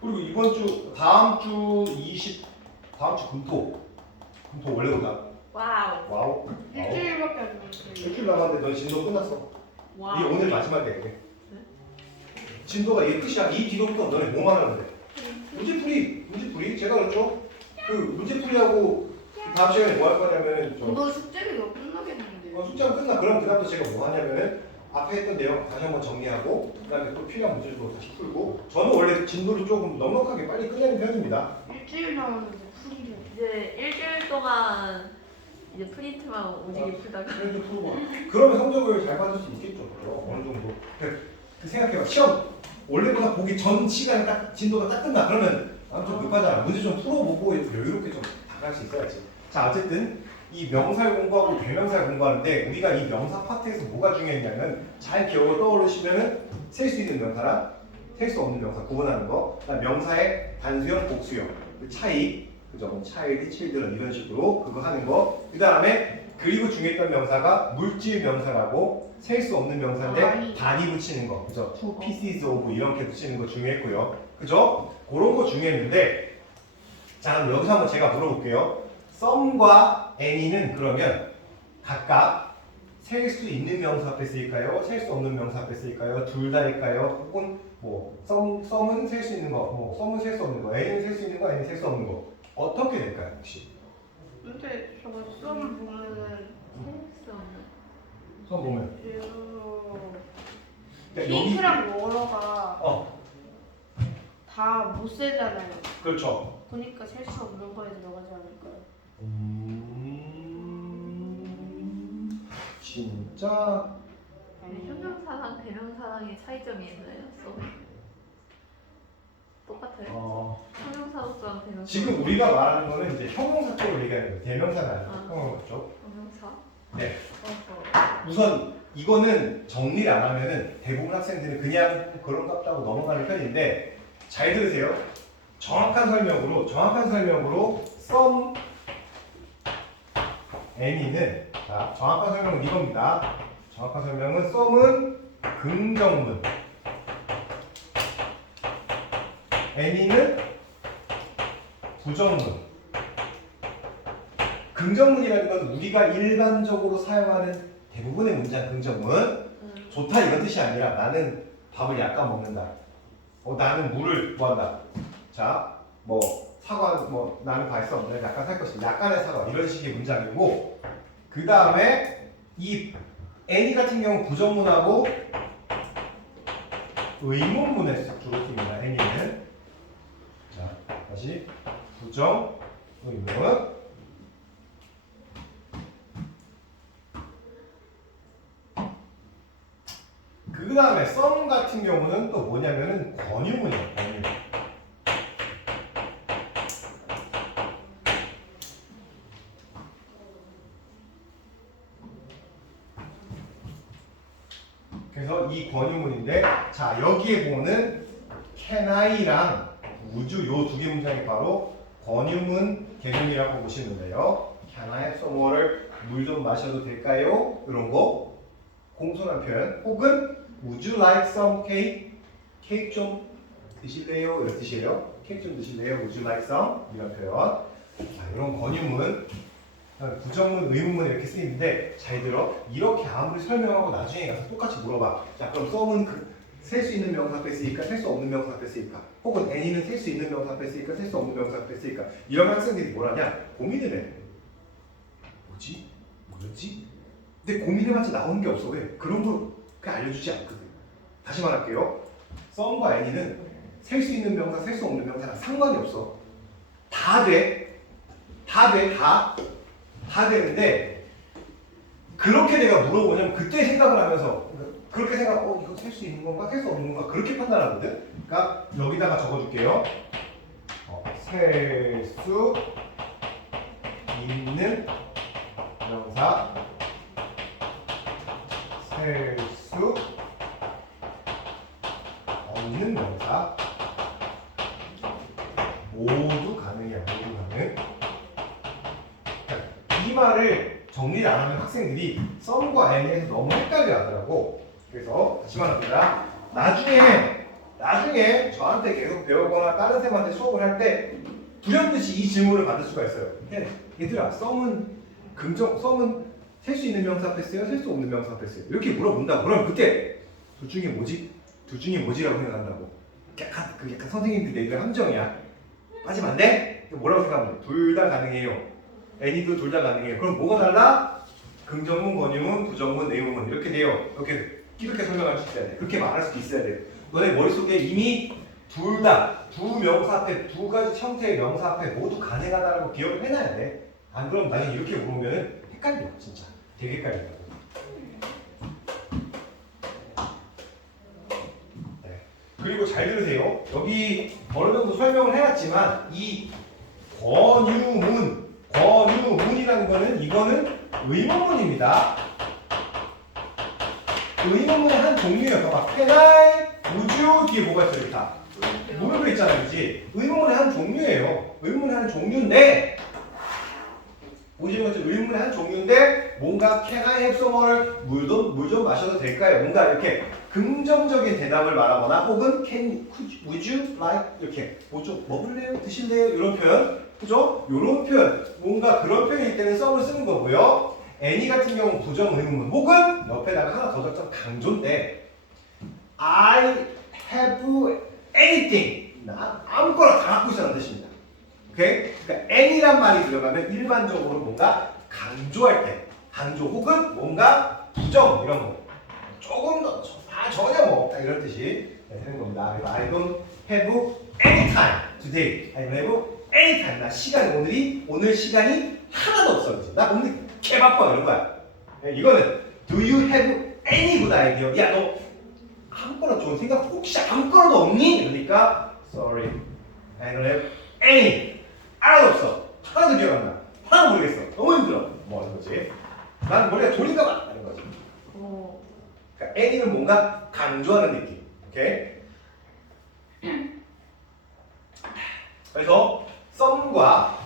그리고 이번 주 다음 주 금토 원래 보자. 와우. 일주일밖에 안 남았어요. 일주일 남았는데 너 진도 끝났어. 이게 오늘 마지막이야 이게. 진도가 얘 끝이야. 이 뒤로부터 너네 뭐만 하면 돼? 문제풀이 제가 그랬죠. 그 문제풀이하고 다음 시간에 뭐 할 거냐면은 너 숙제가 이거 끝나겠는데. 숙제가 끝나. 그럼 그다음부터 제가 뭐 하냐면은 앞에 했던 내용 다시 한번 정리하고 그다음에 또 필요한 문제도 다시 풀고. 저는 원래 진도를 조금 넉넉하게 빨리 끝내는 편입니다. 일주일 남았는데 풀이를. 이제 일주일 동안 이제 프린트만 오지게 풀다가 그래도 풀고 그러면 성적을 잘 받을 수 있겠죠. 그죠? 어느 정도. 그 생각해봐. 시험 원래보다 보기 전 시간에 딱 진도가 딱 끝나. 그러면 좀 급하잖아. 문제 좀 풀어보고 여유롭게 좀 다가갈 수 있어야지. 자, 어쨌든 이 명사를 공부하고 대명사를 공부하는데 우리가 이 명사 파트에서 뭐가 중요했냐면 잘 기억을 떠오르시면은 셀 수 있는 명사랑 셀 수 없는 명사 구분하는 거. 그다음 명사의 단수형, 복수형 그 차이. 그죠? 뭐 차일드, 칠드런 이런 식으로 그거 하는 거. 그 다음에 그리고 중요했던 명사가 물질 명사라고 셀 수 없는 명사인데 단위 붙이는 거. 그죠? two pieces of 이렇게 붙이는 거 중요했고요. 그죠? 그런 거 중요했는데 자, 그럼 여기서 한번 제가 물어볼게요. some과 any는 그러면 각각 셀 수 있는 명사 앞에 쓰일까요? 셀 수 없는 명사 앞에 쓰일까요? 둘 다일까요? 혹은 뭐 some은 셀 수 있는 거, 뭐 some은 셀 수 없는 거, any는 셀 수 있는 거, any는 셀 수 없는 거. 어떻게 될까요, 혹시? 근데 저거 수업을 보면은 셀수 없는 처음 보면. 힌트랑 워러가 어, 다 못 세잖아요. 그렇죠. 보니까 셀 수 없는 거에 들어가지 않을까요? 진짜. 형용사랑 대명사랑의 차이점이 있나요? 수업에? 똑같아요? 형용사랑 대명사 지금 우리가 말하는 거는 이제 형용사 쪽을 얘기하는 거예요. 대명사가 아니라 형용사 쪽. 형용사? 네. 어허. 우선 이거는 정리를 안 하면은 대부분 학생들은 그냥 그런 값도 하고 넘어가는 편인데 잘 들으세요. 정확한 설명으로 some any는 자, 정확한 설명은 이겁니다. 정확한 설명은 some은 긍정문, any는 부정문. 긍정문이라는 건 우리가 일반적으로 사용하는 대부분의 문장 긍정문. 좋다 이런 뜻이 아니라 나는 밥을 약간 먹는다. 나는 물을 구한다. 자, 뭐 사과, 뭐 나는 발사 없는 약간 살 것이다. 약간의 사과 이런 식의 문장이고 그 다음에 이 any 같은 경우 부정문하고 의문문에 주로 씁니다. any는 자 다시 부정 의문. 그 다음에 some 같은 경우는 또 뭐냐면은 권유문이에요. 권유문. 그래서 이 권유문인데 자 여기에 보면은 can I랑 would 요 두 개 문장이 바로 권유문 개념이라고 보시면 돼요. Can I have some water? 물 좀 마셔도 될까요? 이런 거 공손한 표현 혹은 Would you like some cake? 케이크 좀 드실래요? 이런 뜻이에요. 케이크 좀 드실래요? Would you like some? 이런 표현. 자, 이런 권유문, 부정문, 의문문 이렇게 쓰이는데 잘 들어. 이렇게 아무리 설명하고 나중에 가서 똑같이 물어봐. 자, 그럼 some은 셀 수 있는 명사 앞에 쓰일까? 셀 수 없는 명사 앞에 쓰일까? 혹은 any는 셀 수 있는 명사 앞에 쓰일까? 셀 수 없는 명사 앞에 쓰일까? 이런 학생들이 뭘 하냐? 고민을 해. 뭐지? 뭐였지? 근데 고민해봤자 나오는 게 없어. 왜? 그런 걸 그냥 알려주지 않거든. 다시 말할게요. some과 any는 셀 수 있는 명사, 셀 수 없는 명사랑 상관이 없어. 다 돼. 다 되는데 그렇게 내가 물어보냐면 그때 생각을 하면서 그렇게 이거 셀 수 있는 건가, 셀 수 없는 건가 그렇게 판단하거든. 그러니까 여기다가 적어줄게요. 셀 수 있는 명사, 셀 수 없는 명사 모두 가능이야. 모두 가능. 이 말을 정리를 안 하면 학생들이 some과 any에서 너무 헷갈려 하더라고. 그래서 다시 말합니다. 나중에 저한테 계속 배우거나 다른 쌤한테 수업을 할 때 불현듯이 이 질문을 받을 수가 있어요. 얘들아, some은 셀 수 있는 명사 앞에 쓰여, 셀 수 없는 명사 앞에 쓰여. 이렇게 물어본다고. 그럼 그때 둘 중에 뭐지? 둘 중에 뭐지라고 생각한다고. 약간 선생님들 얘기가 함정이야. 빠지면 안 돼? 뭐라고 생각하면 돼? 둘 다 가능해요. any도 둘 다 가능해요. 그럼 뭐가 달라? 긍정문, 권유문, 부정문, 내용문 이렇게 돼요. 이렇게 설명할 수 있어야 돼. 그렇게 말할 수도 있어야 돼. 너네 머릿속에 이미 둘 다, 두 명사 앞에, 두 가지 형태의 명사 앞에 모두 가능하다라고 기억을 해놔야 돼. 안 그럼 나중에 이렇게 물으면 헷갈려, 진짜. 되게 헷갈린다고. 네. 그리고 잘 들으세요. 여기 어느 정도 설명을 해놨지만 이 권유문이라는 거는 이거는 의문문입니다. 의문문의 한 종류예요. 봐봐. Can I, would you 뒤에 뭐가 있어요? 다 물음표 있잖아요, 그렇지? 의문문의 한 종류예요. 의문문의 한 종류인데 보시는 것처럼 의문문의 한 종류인데 뭔가 Can I have some water? 물 좀 마셔도 될까요? 뭔가 이렇게 긍정적인 대답을 말하거나 혹은 would you like 이렇게 뭐 좀 먹을래요? 드실래요? 이런 표현, 그죠? 이런 표현, 뭔가 그런 표현일 때는 썸을 쓰는 거고요. any 같은 경우는 부정 의문문 혹은 옆에다가 하나 더 적자 강조인데 I have anything. 나 아무거나 다 갖고 있어라는 뜻입니다. 오케이? 그러니까 any란 말이 들어가면 일반적으로 뭔가 강조할 때, 강조 혹은 뭔가 부정 이런 거 조금 더 전혀 뭐 없다 이런 뜻이 되는 겁니다. 그래서 I don't have any time today. I don't have any time. 나 오늘 시간이 하나도 없어. 그치? 나 오늘 개 바빠 이런 거야. 이거는 do you have any good idea? 야 너 아무거나 좋은 생각 혹시 아무거나도 없니? 그러니까 sorry, I don't have any. 하나도 없어. 하나도 기억 안 나. 하나도 모르겠어. 너무 힘들어. 뭐 하는 거지? 난 머리가 졸린가 봐. 하는 거지. 그러니까 any는 뭔가 강조하는 느낌. 오케이? 그래서 썸과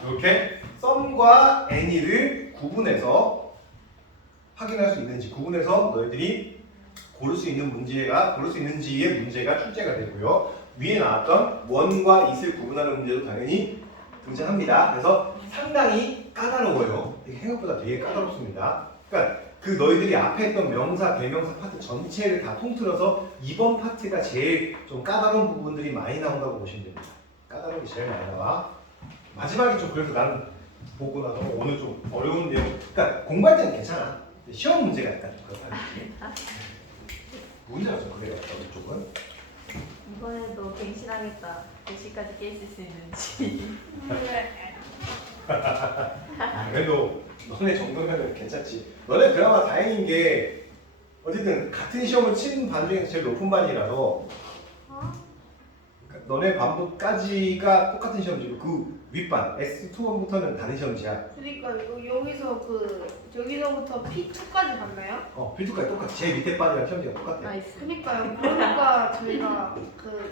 any를 구분해서 확인할 수 있는지 구분해서 너희들이 고를 수 있는지의 문제가 출제가 되고요. 위에 나왔던 원과 it을 구분하는 문제도 당연히 등장합니다. 그래서 상당히 까다로워요. 생각보다 되게 까다롭습니다. 그러니까 그 너희들이 앞에 했던 명사, 대명사 파트 전체를 다 통틀어서 이번 파트가 제일 좀 까다로운 부분들이 많이 나온다고 보시면 됩니다. 까다로운 게 제일 많이 나와. 마지막에 좀 그래서 나는 보고 나서 오늘 좀 어려운 내용. 그러니까 공부할 때는 괜찮아. 시험 문제가 약간 좀 그렇다는 느낌. 문제가 좀 그래요. 어느 쪽은. 이번에도 갱신하겠다. 몇 시까지 깰 수 있는지. 그래도 너네 정도면 괜찮지. 너네 그나마 다행인 게 어쨌든 같은 시험을 치는 반 중에서 제일 높은 반이라서 너네 반부까지가 똑같은 시험지고 그 윗반 S2번부터는 다른 시험지야. 그러니까 여기서부터 P2까지 봤나요? P2까지 똑같아. 제일 밑에 반이랑 시험지가 똑같아. 나이스. 그러니까요. 그러니까 저희가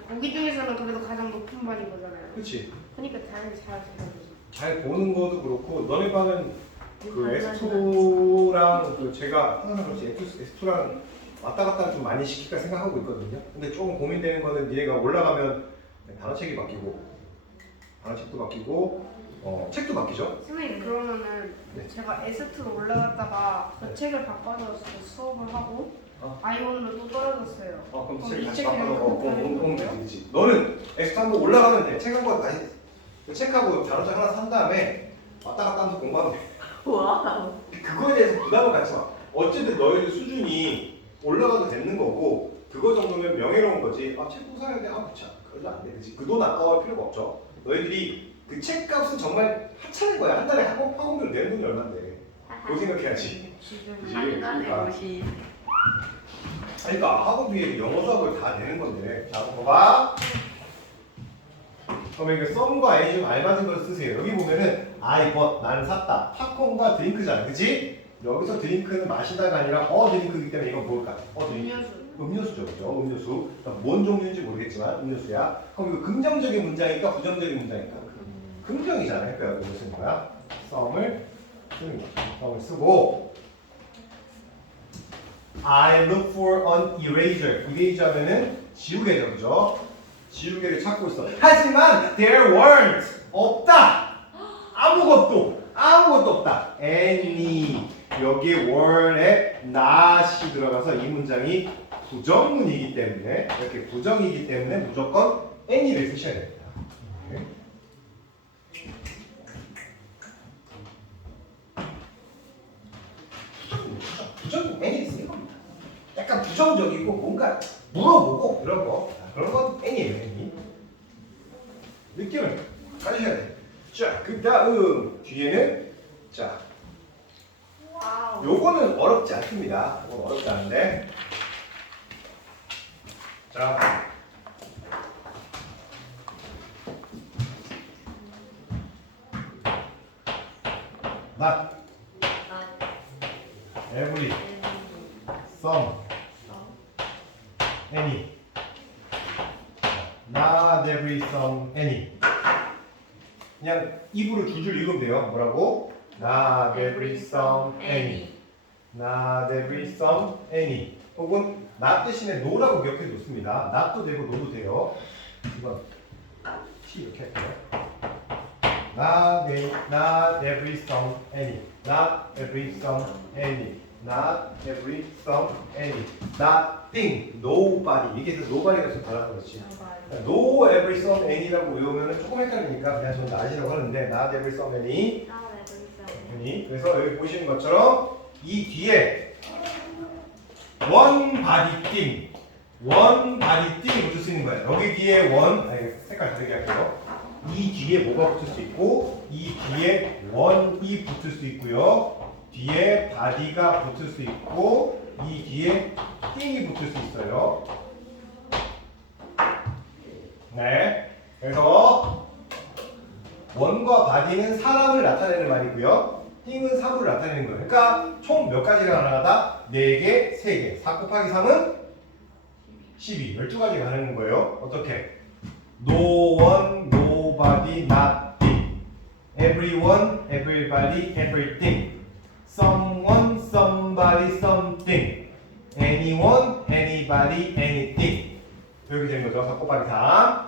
거기 중에서는 그래도 가장 높은 반인 거잖아요. 그렇지. 그러니까 당연히 잘하시는 거죠. 잘 보는 것도 그렇고 너네 반은 그 S2랑 그 제가 항상 그렇지 S2랑 왔다 갔다 좀 많이 시킬까 생각하고 있거든요. 근데 조금 고민되는 거는 니네가 올라가면 단어책이 바뀌고 단어책도 바뀌고 책도 바뀌죠. 선생님 그러면은 네. 제가 S2로 올라갔다가 그 책을 바꿔서 수업을 하고 I1으로 또 떨어졌어요. 그럼 그럼 책 이 다시 책 그냥 바꿔서 그렇게 하는 되지. 너는 S2 한번 올라가면 돼. 책 한 권 다시 책하고 단어책 하나 산 다음에 왔다 갔다 하면서 공부하면 돼. 와우. 그거에 대해서 부담을 갖지 마. 어쨌든 너희들 수준이 올라가도 되는 거고 그거 정도면 명예로운 거지. 책도 사야 돼. 참 그러지 안 돼. 그치? 그 돈 아까워할 필요가 없죠. 너희들이 그 책값은 정말 하찮은 거야. 한 달에 학원비로 내는 돈이 얼마인데. 그거 생각해야지. 그치? 한 달에 그러니까. 50. 그러니까 학원비에 영어 수학을 다 내는 건데. 자, 봐봐. 그러면 이거 썸과 any 좀 알맞은 걸 쓰세요. 여기 보면은 I bought, 나는 샀다. 팝콘과 드링크잖아, 그치? 여기서 드링크는 마시다가 아니라 드링크이기 때문에 이건 뭘까? 드링크. 음료수. 음료수죠, 그죠? 음료수. 뭔 종류인지 모르겠지만 음료수야. 그럼 이거 긍정적인 문장일까, 부정적인 문장일까? 긍정이잖아요. 그러니까 이거 쓰는 거야. 썸을 쓰는 거야. 썸을 쓰고 I look for an eraser. eraser면은 지우개죠, 그죠? 지우개를 찾고 있어. 하지만 there weren't. 없다. 아무것도 없다. any. 여기에 weren't에 not이 들어가서 이 문장이 부정문이기 때문에 이렇게 부정이기 때문에 무조건 any를 쓰셔야 됩니다. any 쓰는 겁니다. 약간 부정적이고 뭔가 물어보고 그런 거. 그런 건 any예요, any. 느낌을 가지셔야 돼요. 자, 그 다음 뒤에는 자, 와우. 요거는 어렵지 않습니다. 요건 어렵지 않은데. 자. not every some any not every some any 그냥 입으로 줄줄 읽으면 돼요. 뭐라고? not every some any not every some any 혹은 not 대신에 no라고 기억해 놓습니다. not도 되고 no도 돼요. 이건 T 이렇게 할게요. not every some any not every some any not every some any nothing nobody 이게 nobody가 좀 달라서 그렇지 no every some any라고 외우면 조금 헷갈리니까 그냥 저는 not이라고 하는데 not every some any 그래서 여기 보시는 것처럼 이 뒤에 one body thing 붙을 수 있는 거예요. 여기 뒤에 one 색깔 다르게 할게요. 이 뒤에 뭐가 붙을 수 있고 이 뒤에 원이 붙을 수 있고요. 뒤에 body가 붙을 수 있고 이 뒤에 thing이 붙을 수 있어요. 네. 그래서 원과 body는 사람을 나타내는 말이고요. thing은 사물을 나타내는 거예요. 그러니까 총 몇 가지가 가능하다? 4개, 3개. 4 곱하기 3은 12. 12가지가 가능한 거예요. 어떻게? No one, nobody, nothing. Everyone, everybody, everything. Someone, somebody, something. Anyone, anybody, anything. 이렇게 되는 거죠. 4 곱하기 3.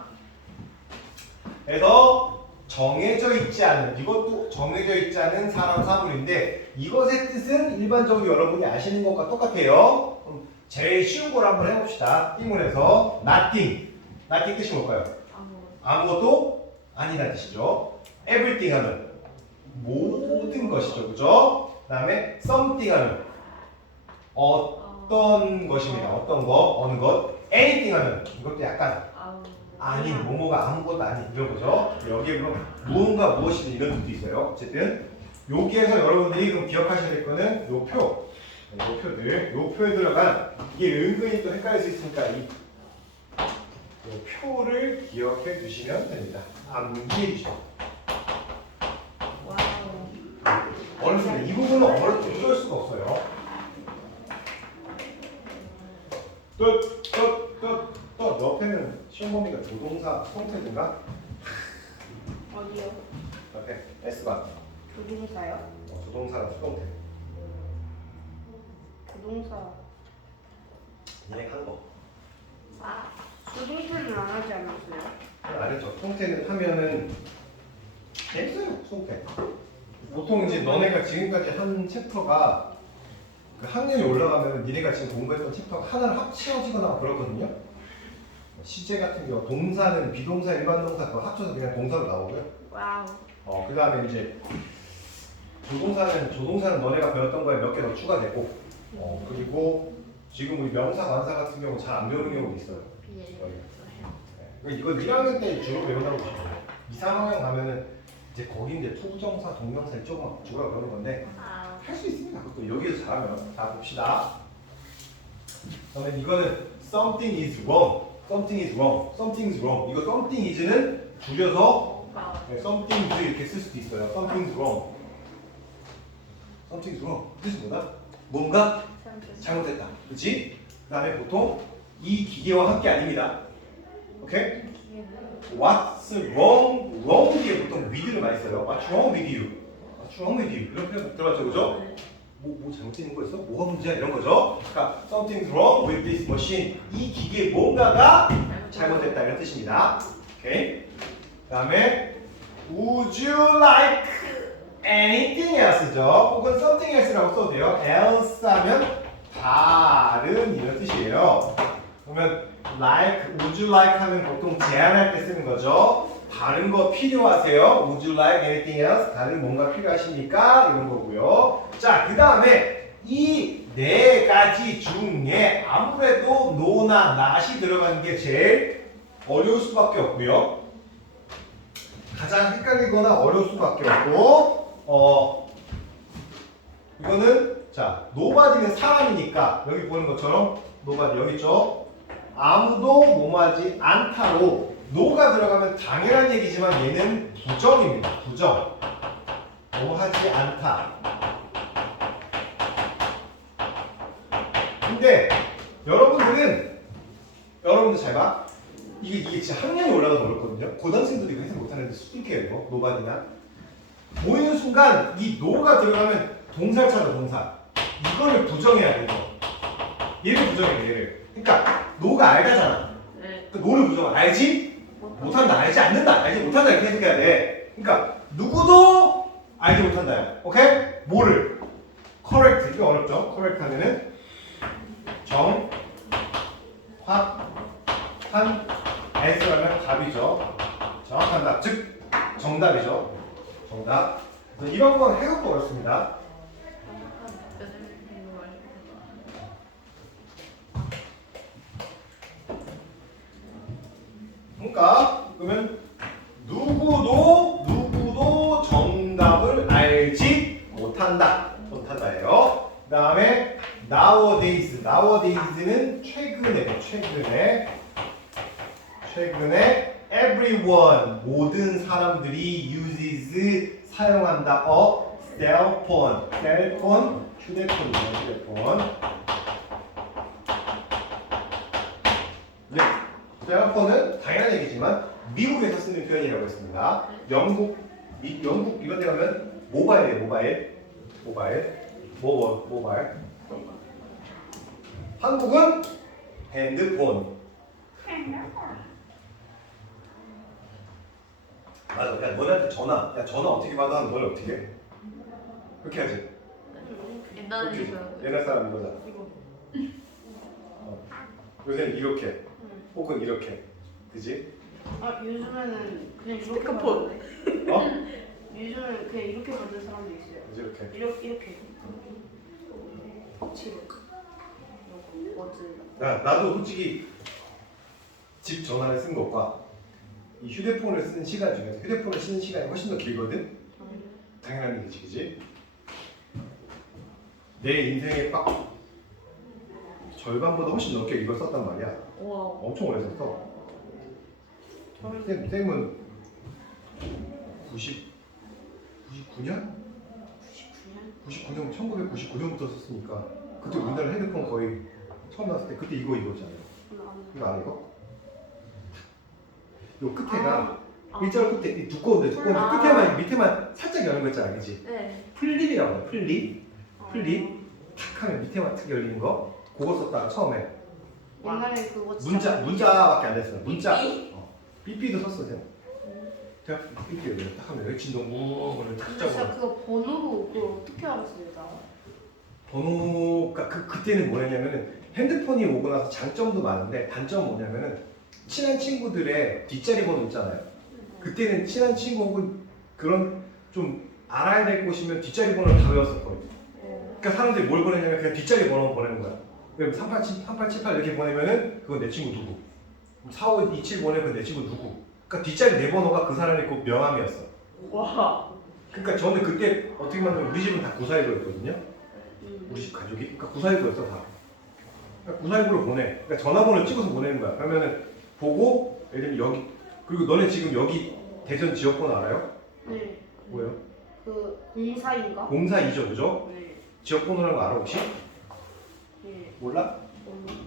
그래서 정해져 있지 않은, 이것도 정해져 있지 않은 사람, 사물인데 이것의 뜻은 일반적으로 여러분이 아시는 것과 똑같아요. 그럼 제일 쉬운 걸 한번 해봅시다. 띵을 해서 nothing. nothing 뜻이 뭘까요? 아무것도 아니라는 뜻이죠. everything 하면 모든 것이죠. 그죠? 그 다음에 something 하면 어떤 것입니다. 어떤 거, 어느 것. anything 하면 이것도 약간 아닌, 뭐뭐가 아무것도 아닌 이런 거죠. 여기에 그럼 무언가 무엇이든 이런 뜻도 있어요. 어쨌든 여기에서 여러분들이 그럼 기억하셔야 될 거는 요 표. 요 표들. 요 표에 들어간 이게 은근히 또 헷갈릴 수 있으니까 이 표를 기억해 주시면 됩니다. 암기해 주시면. 어렵습니다. 이 부분은 어쩔 수가 없어요. 또 옆에는 시험범위가 조동사 수동태인가? 어디요? 옆에 S가 조동사요? 조동사랑 수동태. 조동사. 진행한 거. 조동사는 안 하지 않았어요? 알겠죠. 수동태는 하면은 재밌어요. 수동태. 보통 이제 너네가 지금까지 한 챕터가 그 학년이 올라가면 니네가 지금 공부했던 챕터 하나를 합쳐지거나 그렇거든요. 시제 같은 경우 동사는 비동사, 일반 동사 그거 합쳐서 그냥 동사로 나오고요. 와우. 그 다음에 이제 조동사는 너네가 배웠던 거에 몇 개 더 추가되고 그리고 지금 우리 명사, 관사 같은 경우 잘 안 배우는 경우도 있어요. 이거 1학년 때 주로 배운다고 보시면 2, 3학년 가면은 이제 거기 이제 투부정사, 동명사 이쪽만 주로 배우는 건데 할 수 있습니다. 그것도 여기서 잘하면. 자 봅시다. 그러면 이거는 something is wrong. something is wrong. something is wrong. 이거 something is는 줄여서 something is 이렇게 쓸 수도 있어요. something is wrong. something is wrong. 뜻이 뭐다? 뭔가 잘못됐다. 그렇지? 그 다음에 보통 이 기계와 함께 아닙니다. 오케이? What's wrong? wrong 뒤에 보통 with를 많이 써요. What's wrong with you? What's wrong with you? 이런 표현 들어봤죠, 그죠? 뭐 잘못된 있는 거 있어? 뭐가 문제야? 이런 거죠. 그러니까 something's wrong with this machine. 이 기계에 뭔가가 잘못됐다 이런 뜻입니다. 오케이? 그 다음에 Would you like anything else죠? 혹은 something else라고 써도 돼요. else 하면 다른 이런 뜻이에요. 그러면 like, would you like 하면 보통 제안할 때 쓰는 거죠. 다른 거 필요하세요? Would you like anything else? 다른 뭔가 필요하십니까? 이런 거고요. 자, 그 다음에 이 네 가지 중에 아무래도 no나 not이 들어가는 게 제일 어려울 수밖에 없고요. 가장 헷갈리거나 어려울 수밖에 없고 이거는 자 nobody는 사람이니까 여기 보는 것처럼 nobody 여기 있죠. 아무도 뭐하지 않다로 no가 들어가면 당연한 얘기지만 얘는 부정입니다. 부정. 뭐하지 않다. 근데 여러분들 잘 봐. 이게 진짜 학년이 올라가도 어렵거든요. 고등생들도 이거 해석 못하는데 수익해요. 이거 노바디나 보이는 순간 이 노가 들어가면 동사차다 동사. 이거를 부정해야 돼. 얘를 부정해 얘를. 그러니까 노가 알다잖아. 네. 그 노를 부정. 알지? 못한다. 알지 않는다. 알지 못한다 이렇게 해석해야 돼. 그러니까 누구도 알지 못한다요. 오케이? 뭐를? correct. 이거 어렵죠? correct 하면은 정확한 answer라면 답이죠. 정확한 답, 즉 정답이죠. 정답. 그래서 이런 건 해석도 어렵습니다. 그러니까 그러면 누구도 정답을 알지 못한다예요. 그 다음에 nowadays는 최근에 everyone 모든 사람들이 uses 사용한다 셀폰 휴대폰 네, 셀폰은 당연한 얘기지만 미국에서 쓰는 표현이라고 했습니다. 영국 이런 데 가면 모바일이에요. 모바일. 한국은 핸드폰. 맞아. 야 너네한테 전화 어떻게 받아? 너네 어떻게 해? 그렇게 하지. 옛날에 그렇게 있어요. 옛날 사람 이거잖아. 요새는 이렇게 혹은 이렇게. 그지? 아 요즘에는 그냥 이렇게 스피커폰. 받는데. 어? 요즘은 그냥 이렇게 받는 사람도 있어요. 그지 이렇게. 이렇게. 치료. 워즈. 나도 솔직히 집 전화를 쓴 것과 이 휴대폰을 쓰는 시간 중에서 휴대폰을 쓰는 시간이 훨씬 더 길거든? 당연한 얘기지, 그지? 내 인생의 빡 절반보다 훨씬 넘게 이걸 썼단 말이야. 와. 엄청 오래 썼어. 쌤은 99년? 99년, 1999년부터 썼으니까 그때 우리나라 핸드폰 거의 처음 나왔을 때 그때 이거잖아요. 이거 안 이거? 요 끝에가 일자로 끝에 이 두꺼운데 끝에만 밑에만 살짝 여는 거 있잖아, 그렇지? 네. 플립이라고 해. 플립 탁 하면 밑에만 탁 열리는 거 그거 썼다가 처음에 옛날에 그거 문자밖에 안 됐어요. 문자. 삐삐도 썼어, 제가 삐삐 여기 딱 하면 여기 진동 오를 탁 진짜 잡아. 그거 번호로 그걸 어떻게 알았어요, 나? 번호가 그때는 뭐냐면은 핸드폰이 오고 나서 장점도 많은데 단점은 뭐냐면은 친한 친구들의 뒷자리 번호 있잖아요. 그때는 친한 친구 혹은 그런 좀 알아야 될 곳이면 뒷자리 번호를 다 외웠었거든요. 그러니까 사람들이 뭘 보내냐면 그냥 뒷자리 번호 보내는 거야. 그럼 3878 이렇게 보내면은 그건 내 친구 누구. 4527 보내면 내 친구 누구. 그러니까 뒷자리 네 번호가 그 사람의 그 명함이었어. 와. 그러니까 저는 그때 어떻게 보면 우리 집은 다 941이었거든요. 우리 집 가족이. 그러니까 941이었어 다. 그러니까 941로 보내. 그러니까 전화번호를 찍어서 보내는 거야. 그러면은 보고 예를 들면 여기 그리고 너네 지금 여기 대전 지역번호 알아요? 네. 뭐예요? 그 04인가? 042죠, 그죠? 네. 지역번호라는 거 알아 혹시? 네. 몰라?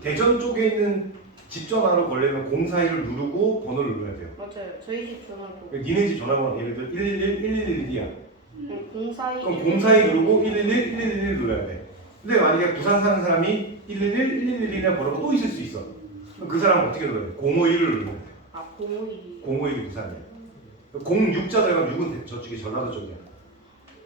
대전 쪽에 있는 집 전화로 걸려면 041을 누르고 번호를 눌러야 돼요. 맞아요. 저희 집 전화로. 그러니까 니네 집 전화번호 예를 들어 111-1111이야. 04인. 그럼 042 누르고 111-111 눌러야 돼. 근데 만약에 부산 사는 사람이 111-111이라는 번호가 또 있을 수 있어. 그럼 그 사람은 어떻게 눌러야 돼? 051을 눌러야 돼. 아 051. 051이 부산이야. 06자 들어가면 6은 저쪽이 전라도 쪽이야.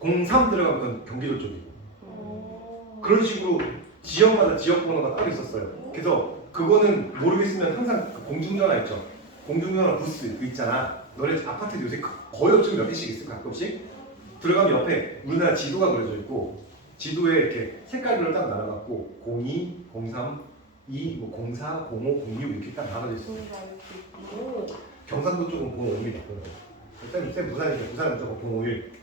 03 들어가면 그건 경기도 쪽이고. 그런 식으로 지역마다 지역 번호가 따로 있었어요. 그래서 그거는 모르겠으면 항상 공중전화 있죠. 공중전화 부스 그 있잖아. 너네 아파트 요새 거의 없지만 몇 개씩 있어 가끔씩. 들어가면 옆에 우리나라 지도가 그려져 있고 지도에 이렇게 색깔별로 딱 나눠갖고 02, 03, 2, 뭐 04, 05, 06 이렇게 딱 나눠져 있어. 오. 경상도 쪽은 05입니다. 쌤 부산이니까 부산은 조금 051.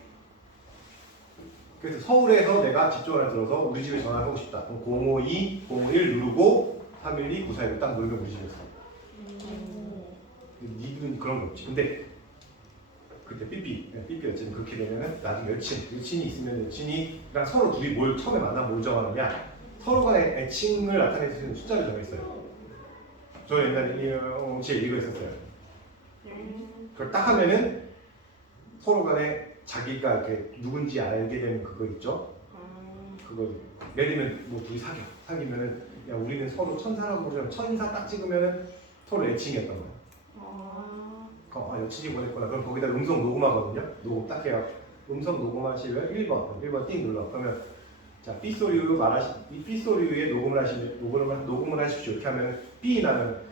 그래서 서울에서 내가 집 전화를 들어서 우리 집에 전화를 하고 싶다. 그럼 052, 01 누르고 312, 9416 딱 누르면 우리 집이었어. 니들은 그런 거 없지. 근데 그때 삐삐 어쨌든 그렇게 되면은 나중에 여친이 있으면 여친이랑 서로 둘이 뭘 처음에 만나면 뭘 정하느냐 서로 간의 애칭을 나타낼 수 있는 숫자를 정했어요. 저 옛날에 제 이거 있었어요. 그걸 딱 하면은 서로 간에 자기가 이렇게 누군지 알게 되는 그거 있죠. 그거 예를 들면 뭐 둘이 사귀면은 야 우리는 서로 천사라고 그러면 천사 딱 찍으면은 서로 애칭이었던 거야. 여친이 보냈구나. 그럼 거기다 음성 녹음하거든요. 녹음 딱 해요. 음성 녹음하시면 1번 띵 눌러. 그러면 자 삐소리에 녹음을 하십시오. 이렇게 하면 삐 나면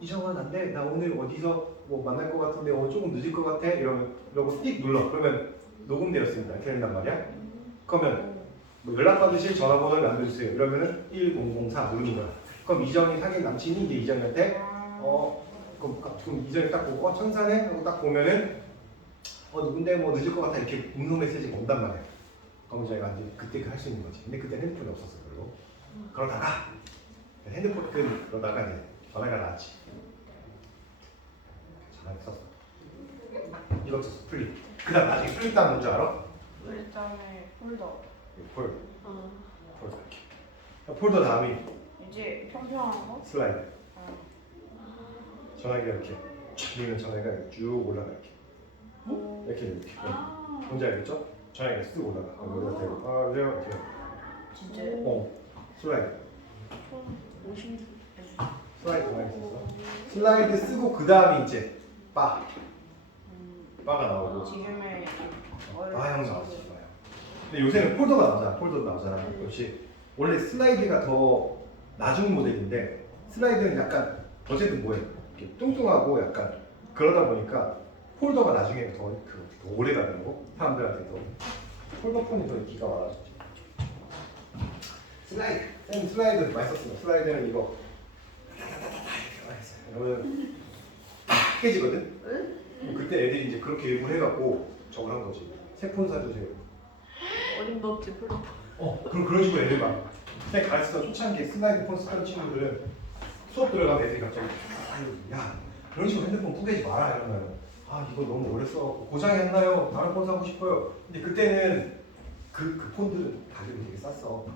이정환 안 돼. 나 오늘 어디서 뭐 만날 것 같은데 조금 늦을 것 같아. 이러고 띡 눌러. 그러면 녹음되었습니다. 이렇게 된단 말이야. 그러면 뭐 연락 받으실 전화번호를 남겨주세요. 이러면은 1004 누르는 거야. 그럼 이정이 사귄 남친이 이제 이정한테 그럼 이정이 딱 보고 천사네 하고 딱 보면은 누군데 뭐 늦을 것 같아 이렇게 음성 메시지가 온단 말이야. 그럼 저희가 이제 그때 할 수 있는 거지. 근데 그때 핸드폰이 없었어. 그러다가 핸드폰 그러다가 이제 전화가 나왔지. 전화를 썼어. 이거 썼어. 플립. 그다음 나중에 플립 다음 뭔지 알아? 일단에 폴더. 폴더 이렇게. 폴더 다음이 이제 평평한 거? 슬라이드. 전화기가 이렇게 쫙 밀면 전화기가 쭉 올라가 이렇게. 이렇게. 뭔지 알겠죠? 전화기가 쓱 올라가. 여기다 대고 그래요 이렇게. 진짜? 슬라이드. 50. 슬라이드 많이 썼어. 슬라이드 쓰고 그 다음에 이제 바가 나오고. 지금의 형 나왔어. 근데 요새는 폴더가 나오잖아. 역시 원래 슬라이드가 더 나중 모델인데 슬라이드는 약간 어쨌든 뭐해 이렇게 뚱뚱하고 약간 그러다 보니까 폴더가 나중에 더 오래 가더라고. 사람들한테 더 폴더폰이 더 인기가 많아졌지. 슬라이드 많이 썼어. 슬라이드는 이거 이러면 딱 깨지거든. 그때 애들이 이제 그렇게 일부러 해갖고 저걸 한 거지. 새 폰 사주세요. 어림도 없지 풀어. 그럼 그런 식으로 애들 막 그냥 가르치다 초창기에 슬라이드 폰 쓰던 친구들은 수업 들어가면 애들이 갑자기 야 그런 식으로 핸드폰 뿌개지 마라 이러면 이거 너무 오래 써갖고 고장이 안 나요. 다른 폰 사고 싶어요. 근데 그때는 그 폰들은 가격이 되게 쌌어.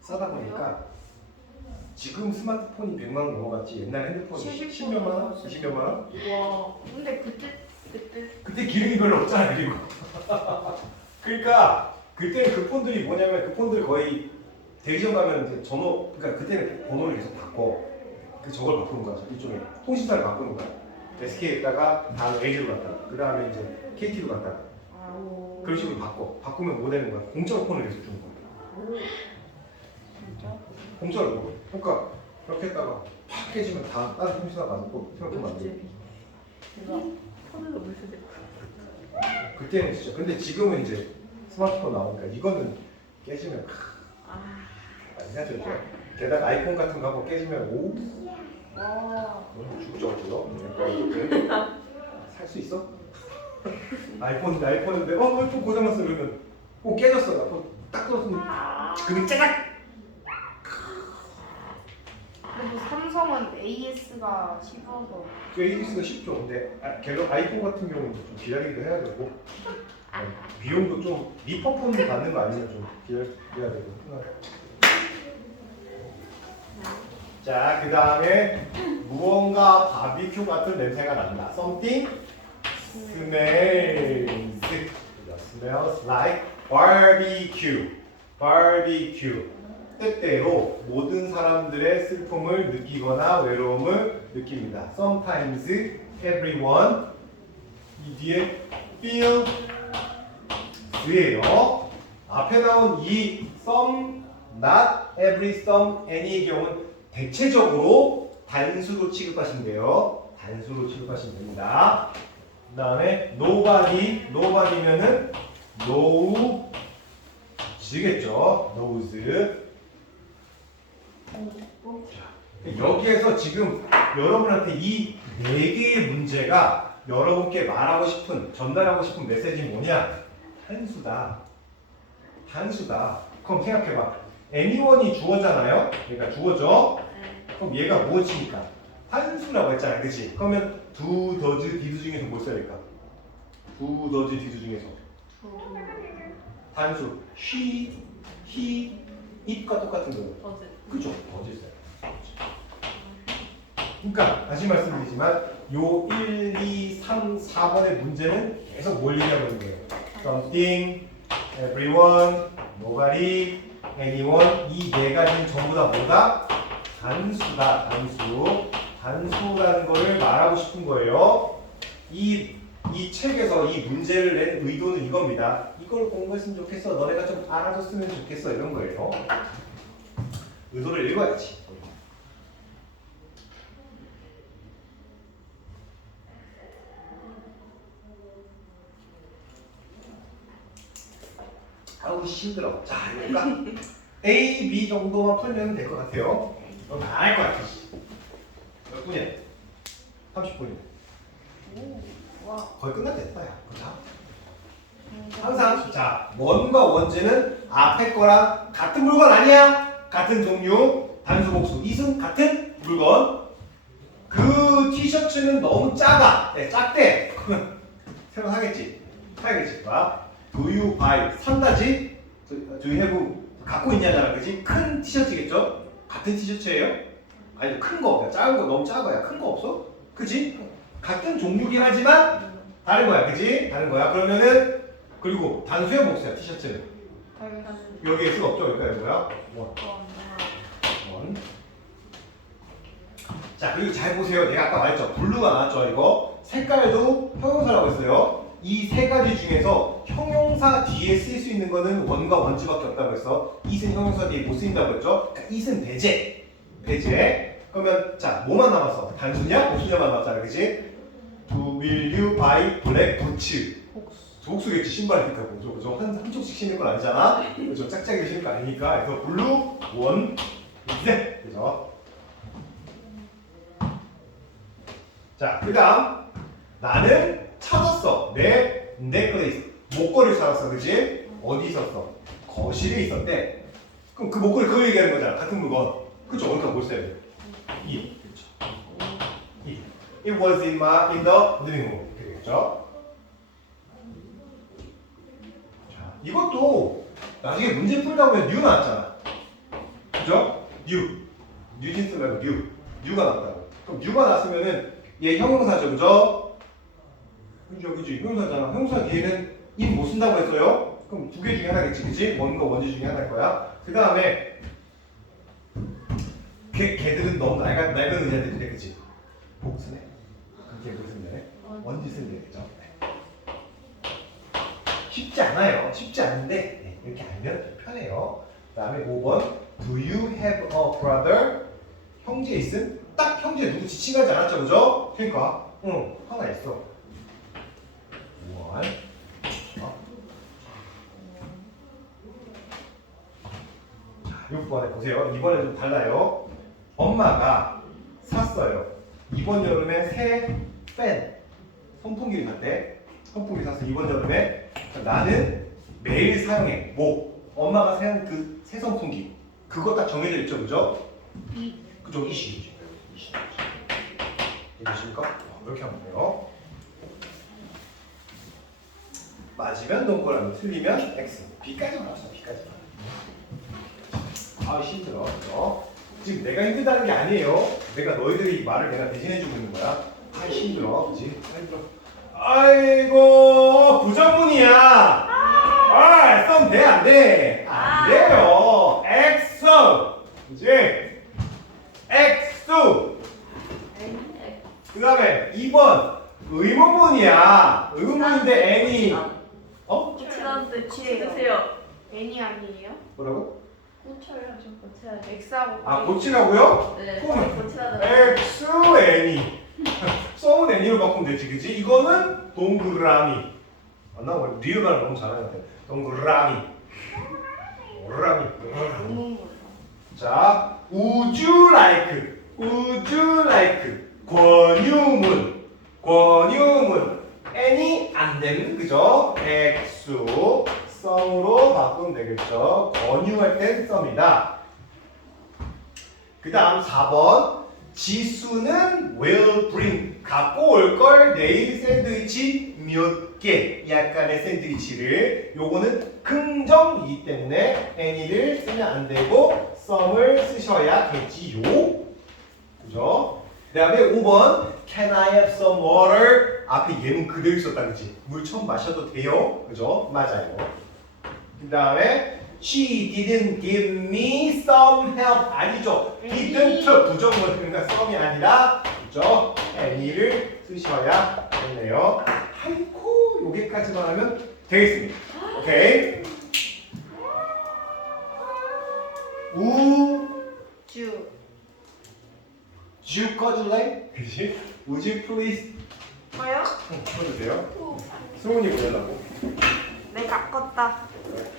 싸다 보니까 지금 스마트폰이 100만 원 넘어갔지 옛날 핸드폰이 10몇만 원? 20몇만 원? 와. 근데 그때 기능이 별로 없잖아. 그리고 그러니까 그때는 그 폰들이 뭐냐면 그 폰들 거의 대리점 가면 이제 그러니까 그때는 번호를 계속 바꿔. 저걸 바꾸는 거야. 이쪽에 통신사를 바꾸는 거야. SK에다가 다음 LG로 갔다가 그 다음에 이제 KT로 갔다가 그런 식으로 바꾸면 뭐 되는 거야? 공짜로 폰을 계속 주는 거야. 진짜? 공짜로. 그러니까 그렇게 했다가 팍 깨지면 다 다른 통신사 가서 또 생각하면 안 돼. 폰으로 물 쓰지. 그때는 진짜. 근데 지금은 이제 스마트폰 나오니까 이거는 깨지면 많이 하죠. 게다가 아이폰 같은 거 한번 깨지면 너무 죽죠 그거. 살 수 있어? 아이폰인데 아이폰 고장났어 그러면 깨졌어. 나폰 딱 떨어졌으면 금이 짜작. 그래도 삼성은 AS가 쉽어서. AS가 쉽죠. 근데 아이폰 같은 경우는 좀 기다리기도 해야 되고 비용도 좀 리퍼폰 받는 거 아니면 좀 기다려야 되고. 자, 그 다음에 무언가 바비큐 같은 냄새가 난다. Something smells like barbecue. barbecue. 때때로 모든 사람들의 슬픔을 느끼거나 외로움을 느낍니다. Sometimes everyone. 이 뒤에 feel 예요. 앞에 나온 이 some, not every, some, any의 경우는 대체적으로 단수로 취급하시면 돼요. 단수로 취급하시면 됩니다. 그 다음에 nobody면은 no 지겠죠? nose. 자, 여기에서 지금 여러분한테 이 4개의 문제가 여러분께 말하고 싶은, 전달하고 싶은 메시지는 뭐냐? 단수다. 단수다. 그럼 생각해봐. anyone이 주어잖아요? 그러니까 주어죠? 그럼 얘가 무엇이니까? 단수라고 했잖아, 그치? 그러면 do, does, did 중에서 뭘 써야 될까? do, does, did 중에서 단수 she, he, it과 똑같은 거 어제. 그죠? does 써요. 그러니까 다시 말씀드리지만 요 1, 2, 3, 4번의 문제는 계속 뭘 얘기하고 있는 거예요? something, everyone, nobody, anyone 이 4가지는 전부 다 뭐다? 단수다. 단수. 단수라는 거를 말하고 싶은 거예요. 이 책에서 이 문제를 낸 의도는 이겁니다. 이걸 공부했으면 좋겠어. 너네가 좀 알아줬으면 좋겠어. 이런 거예요. 의도를 읽어야지. 아우 힘들어. 자, 그러니까 A, B 정도만 풀면 될 것 같아요. 넌 다 알 것 같아. 몇 분이야? 30분이네. 와. 거의 끝났겠다. 야. 그자. 항상 자 원과 원제는 앞에 거랑 같은 물건 아니야? 같은 종류, 단수, 복수. 이승 같은 물건. 그 티셔츠는 너무 작아. 네, 작대. 그러면 새로 사겠지. 사야겠지. 봐. Do you buy? 산다지? Do you have? 갖고 있냐잖아, 그지? 큰 티셔츠겠죠? 같은 티셔츠예요? 아니 큰 거, 작은 거 너무 작아야. 큰 거 없어? 그지? 같은 종류긴 하지만 다른 거야, 그지? 다른 거야. 그러면은 그리고 단수야 복수야 티셔츠는 여기에 수가 없죠? 그러니까 뭐야? 원. 자 그리고 잘 보세요. 내가 아까 말했죠. 블루가 나왔죠, 이거. 색깔도 형용사라고 했어요. 이 3가지 중에서 형용사 뒤에 쓸 수 있는 거는 원과 원지밖에 없다고 했어. it은 형용사 뒤에 못 쓰인다고 했죠. 그러니까 it은 배제. 배제. 그러면 자 뭐만 남았어? 단수냐? 복수냐만 남았잖아, 그지? Do will you buy black boots? 복수겠지. 신발이니까 뭐죠, 그죠? 한쪽씩 신는 건 아니잖아. 그죠? 짝짝이 신는 거 아니니까. 그래서 블루, 원, 네, 그죠? 자, 그다음 나는 찾았어. 내 넥클레이스, 목걸이를 찾았어, 그지? 어디 있었어? 거실에 있었대. 그럼 그 목걸이 그거 얘기하는 거잖아. 같은 물건. 그죠? 그러니까 뭘 써야 돼? 이. 그렇죠. 이. It was in the living room. 되겠죠? 자, 이것도 나중에 문제 풀다 보면 new 나왔잖아. 그죠? new. 뉴진스 말고 new. new가 나왔다고. 그럼 new가 나왔으면은 얘 형용사죠, 그죠? 그죠, 그지? 형용사잖아. 형용사 뒤에는 in 못 쓴다고 했어요. 그럼 2개 중에 하나겠지, 그지? 원과 원지 중에 하나일 거야. 그 다음에 걔들은 너무 낡은 의자들인데, 그치? 복수네? 그게 무슨 네 원지 쓰는 얘기죠. 쉽지 않아요. 쉽지 않은데 네, 이렇게 알면 편해요. 그 다음에 5번 Do you have a brother? 형제 있음? 딱 형제 누구 지칭하지 않았죠, 그죠? 그러니까 응, 하나 있어. 1 자, 6번에 보세요. 이번에 좀 달라요. 엄마가 샀어요. 이번 여름에 새 팬 선풍기를 샀대. 선풍기 샀어. 이번 여름에 나는 매일 사용해. 뭐? 엄마가 사용한 그 새 선풍기. 그거 딱 정해져 있죠, 그죠? 그죠? 이시. 이해되십니까? 이렇게 하면 돼요. 맞으면 동그라미, 틀리면 X. B까지만 합시다. B까지만. 아 힘들어. 그죠? 지금 내가 힘들다는 게 아니에요. 내가 너희들이 말을 내가 대신해주고 있는 거야. 아 힘들어, 그지? 아 힘들어. 아이고 부정문이야. 아, 썸 돼, 안 돼? 안 돼요. 액수, 그지? 액수. 그 다음에 2번 의문문이야. 의문문인데 N이 어? 고치라는데 고치세요. N이 아니에요? 뭐라고? 고쳐야죠. 고쳐야지. X하고 아 P. 고치라고요? 네. 그러면 고치라는. 액수 N이 썸은 N으로 바꾸면 되지, 그지? 이거는 동그라미. 안 나오고 리얼 말 너무 잘하는데 동그라미. 뭐라니? 너무 몰라. 자, would you like? would you like? 권유문. 권유문. any 안 되는 그죠? 액수 some으로 바꾸면 되겠죠. 권유할 땐 some이다. 그 다음 4번 지수는 will bring 갖고 올 걸 내일 샌드위치 몇 개 약간의 샌드위치를 요거는 긍정이기 때문에 any를 쓰면 안 되고 some을 쓰셔야겠지요. 그죠? 그 다음에 5번 Can I have some water? 앞에 예문 그대로 있었다 그치? 물 처음 마셔도 돼요? 그죠? 맞아요. 그 다음에 She didn't give me some help 아니죠? didn't 부정문 그러니까 some이 아니라 그죠? any를 쓰셔야 되네요. 아이고 여기까지만 하면 되겠습니다. 오케이. 주. 주 꺼줄래? 그치? Would you please? 저요? 응, 꺼주세요. 승훈이 보내려고. 내가 껐다. 그래.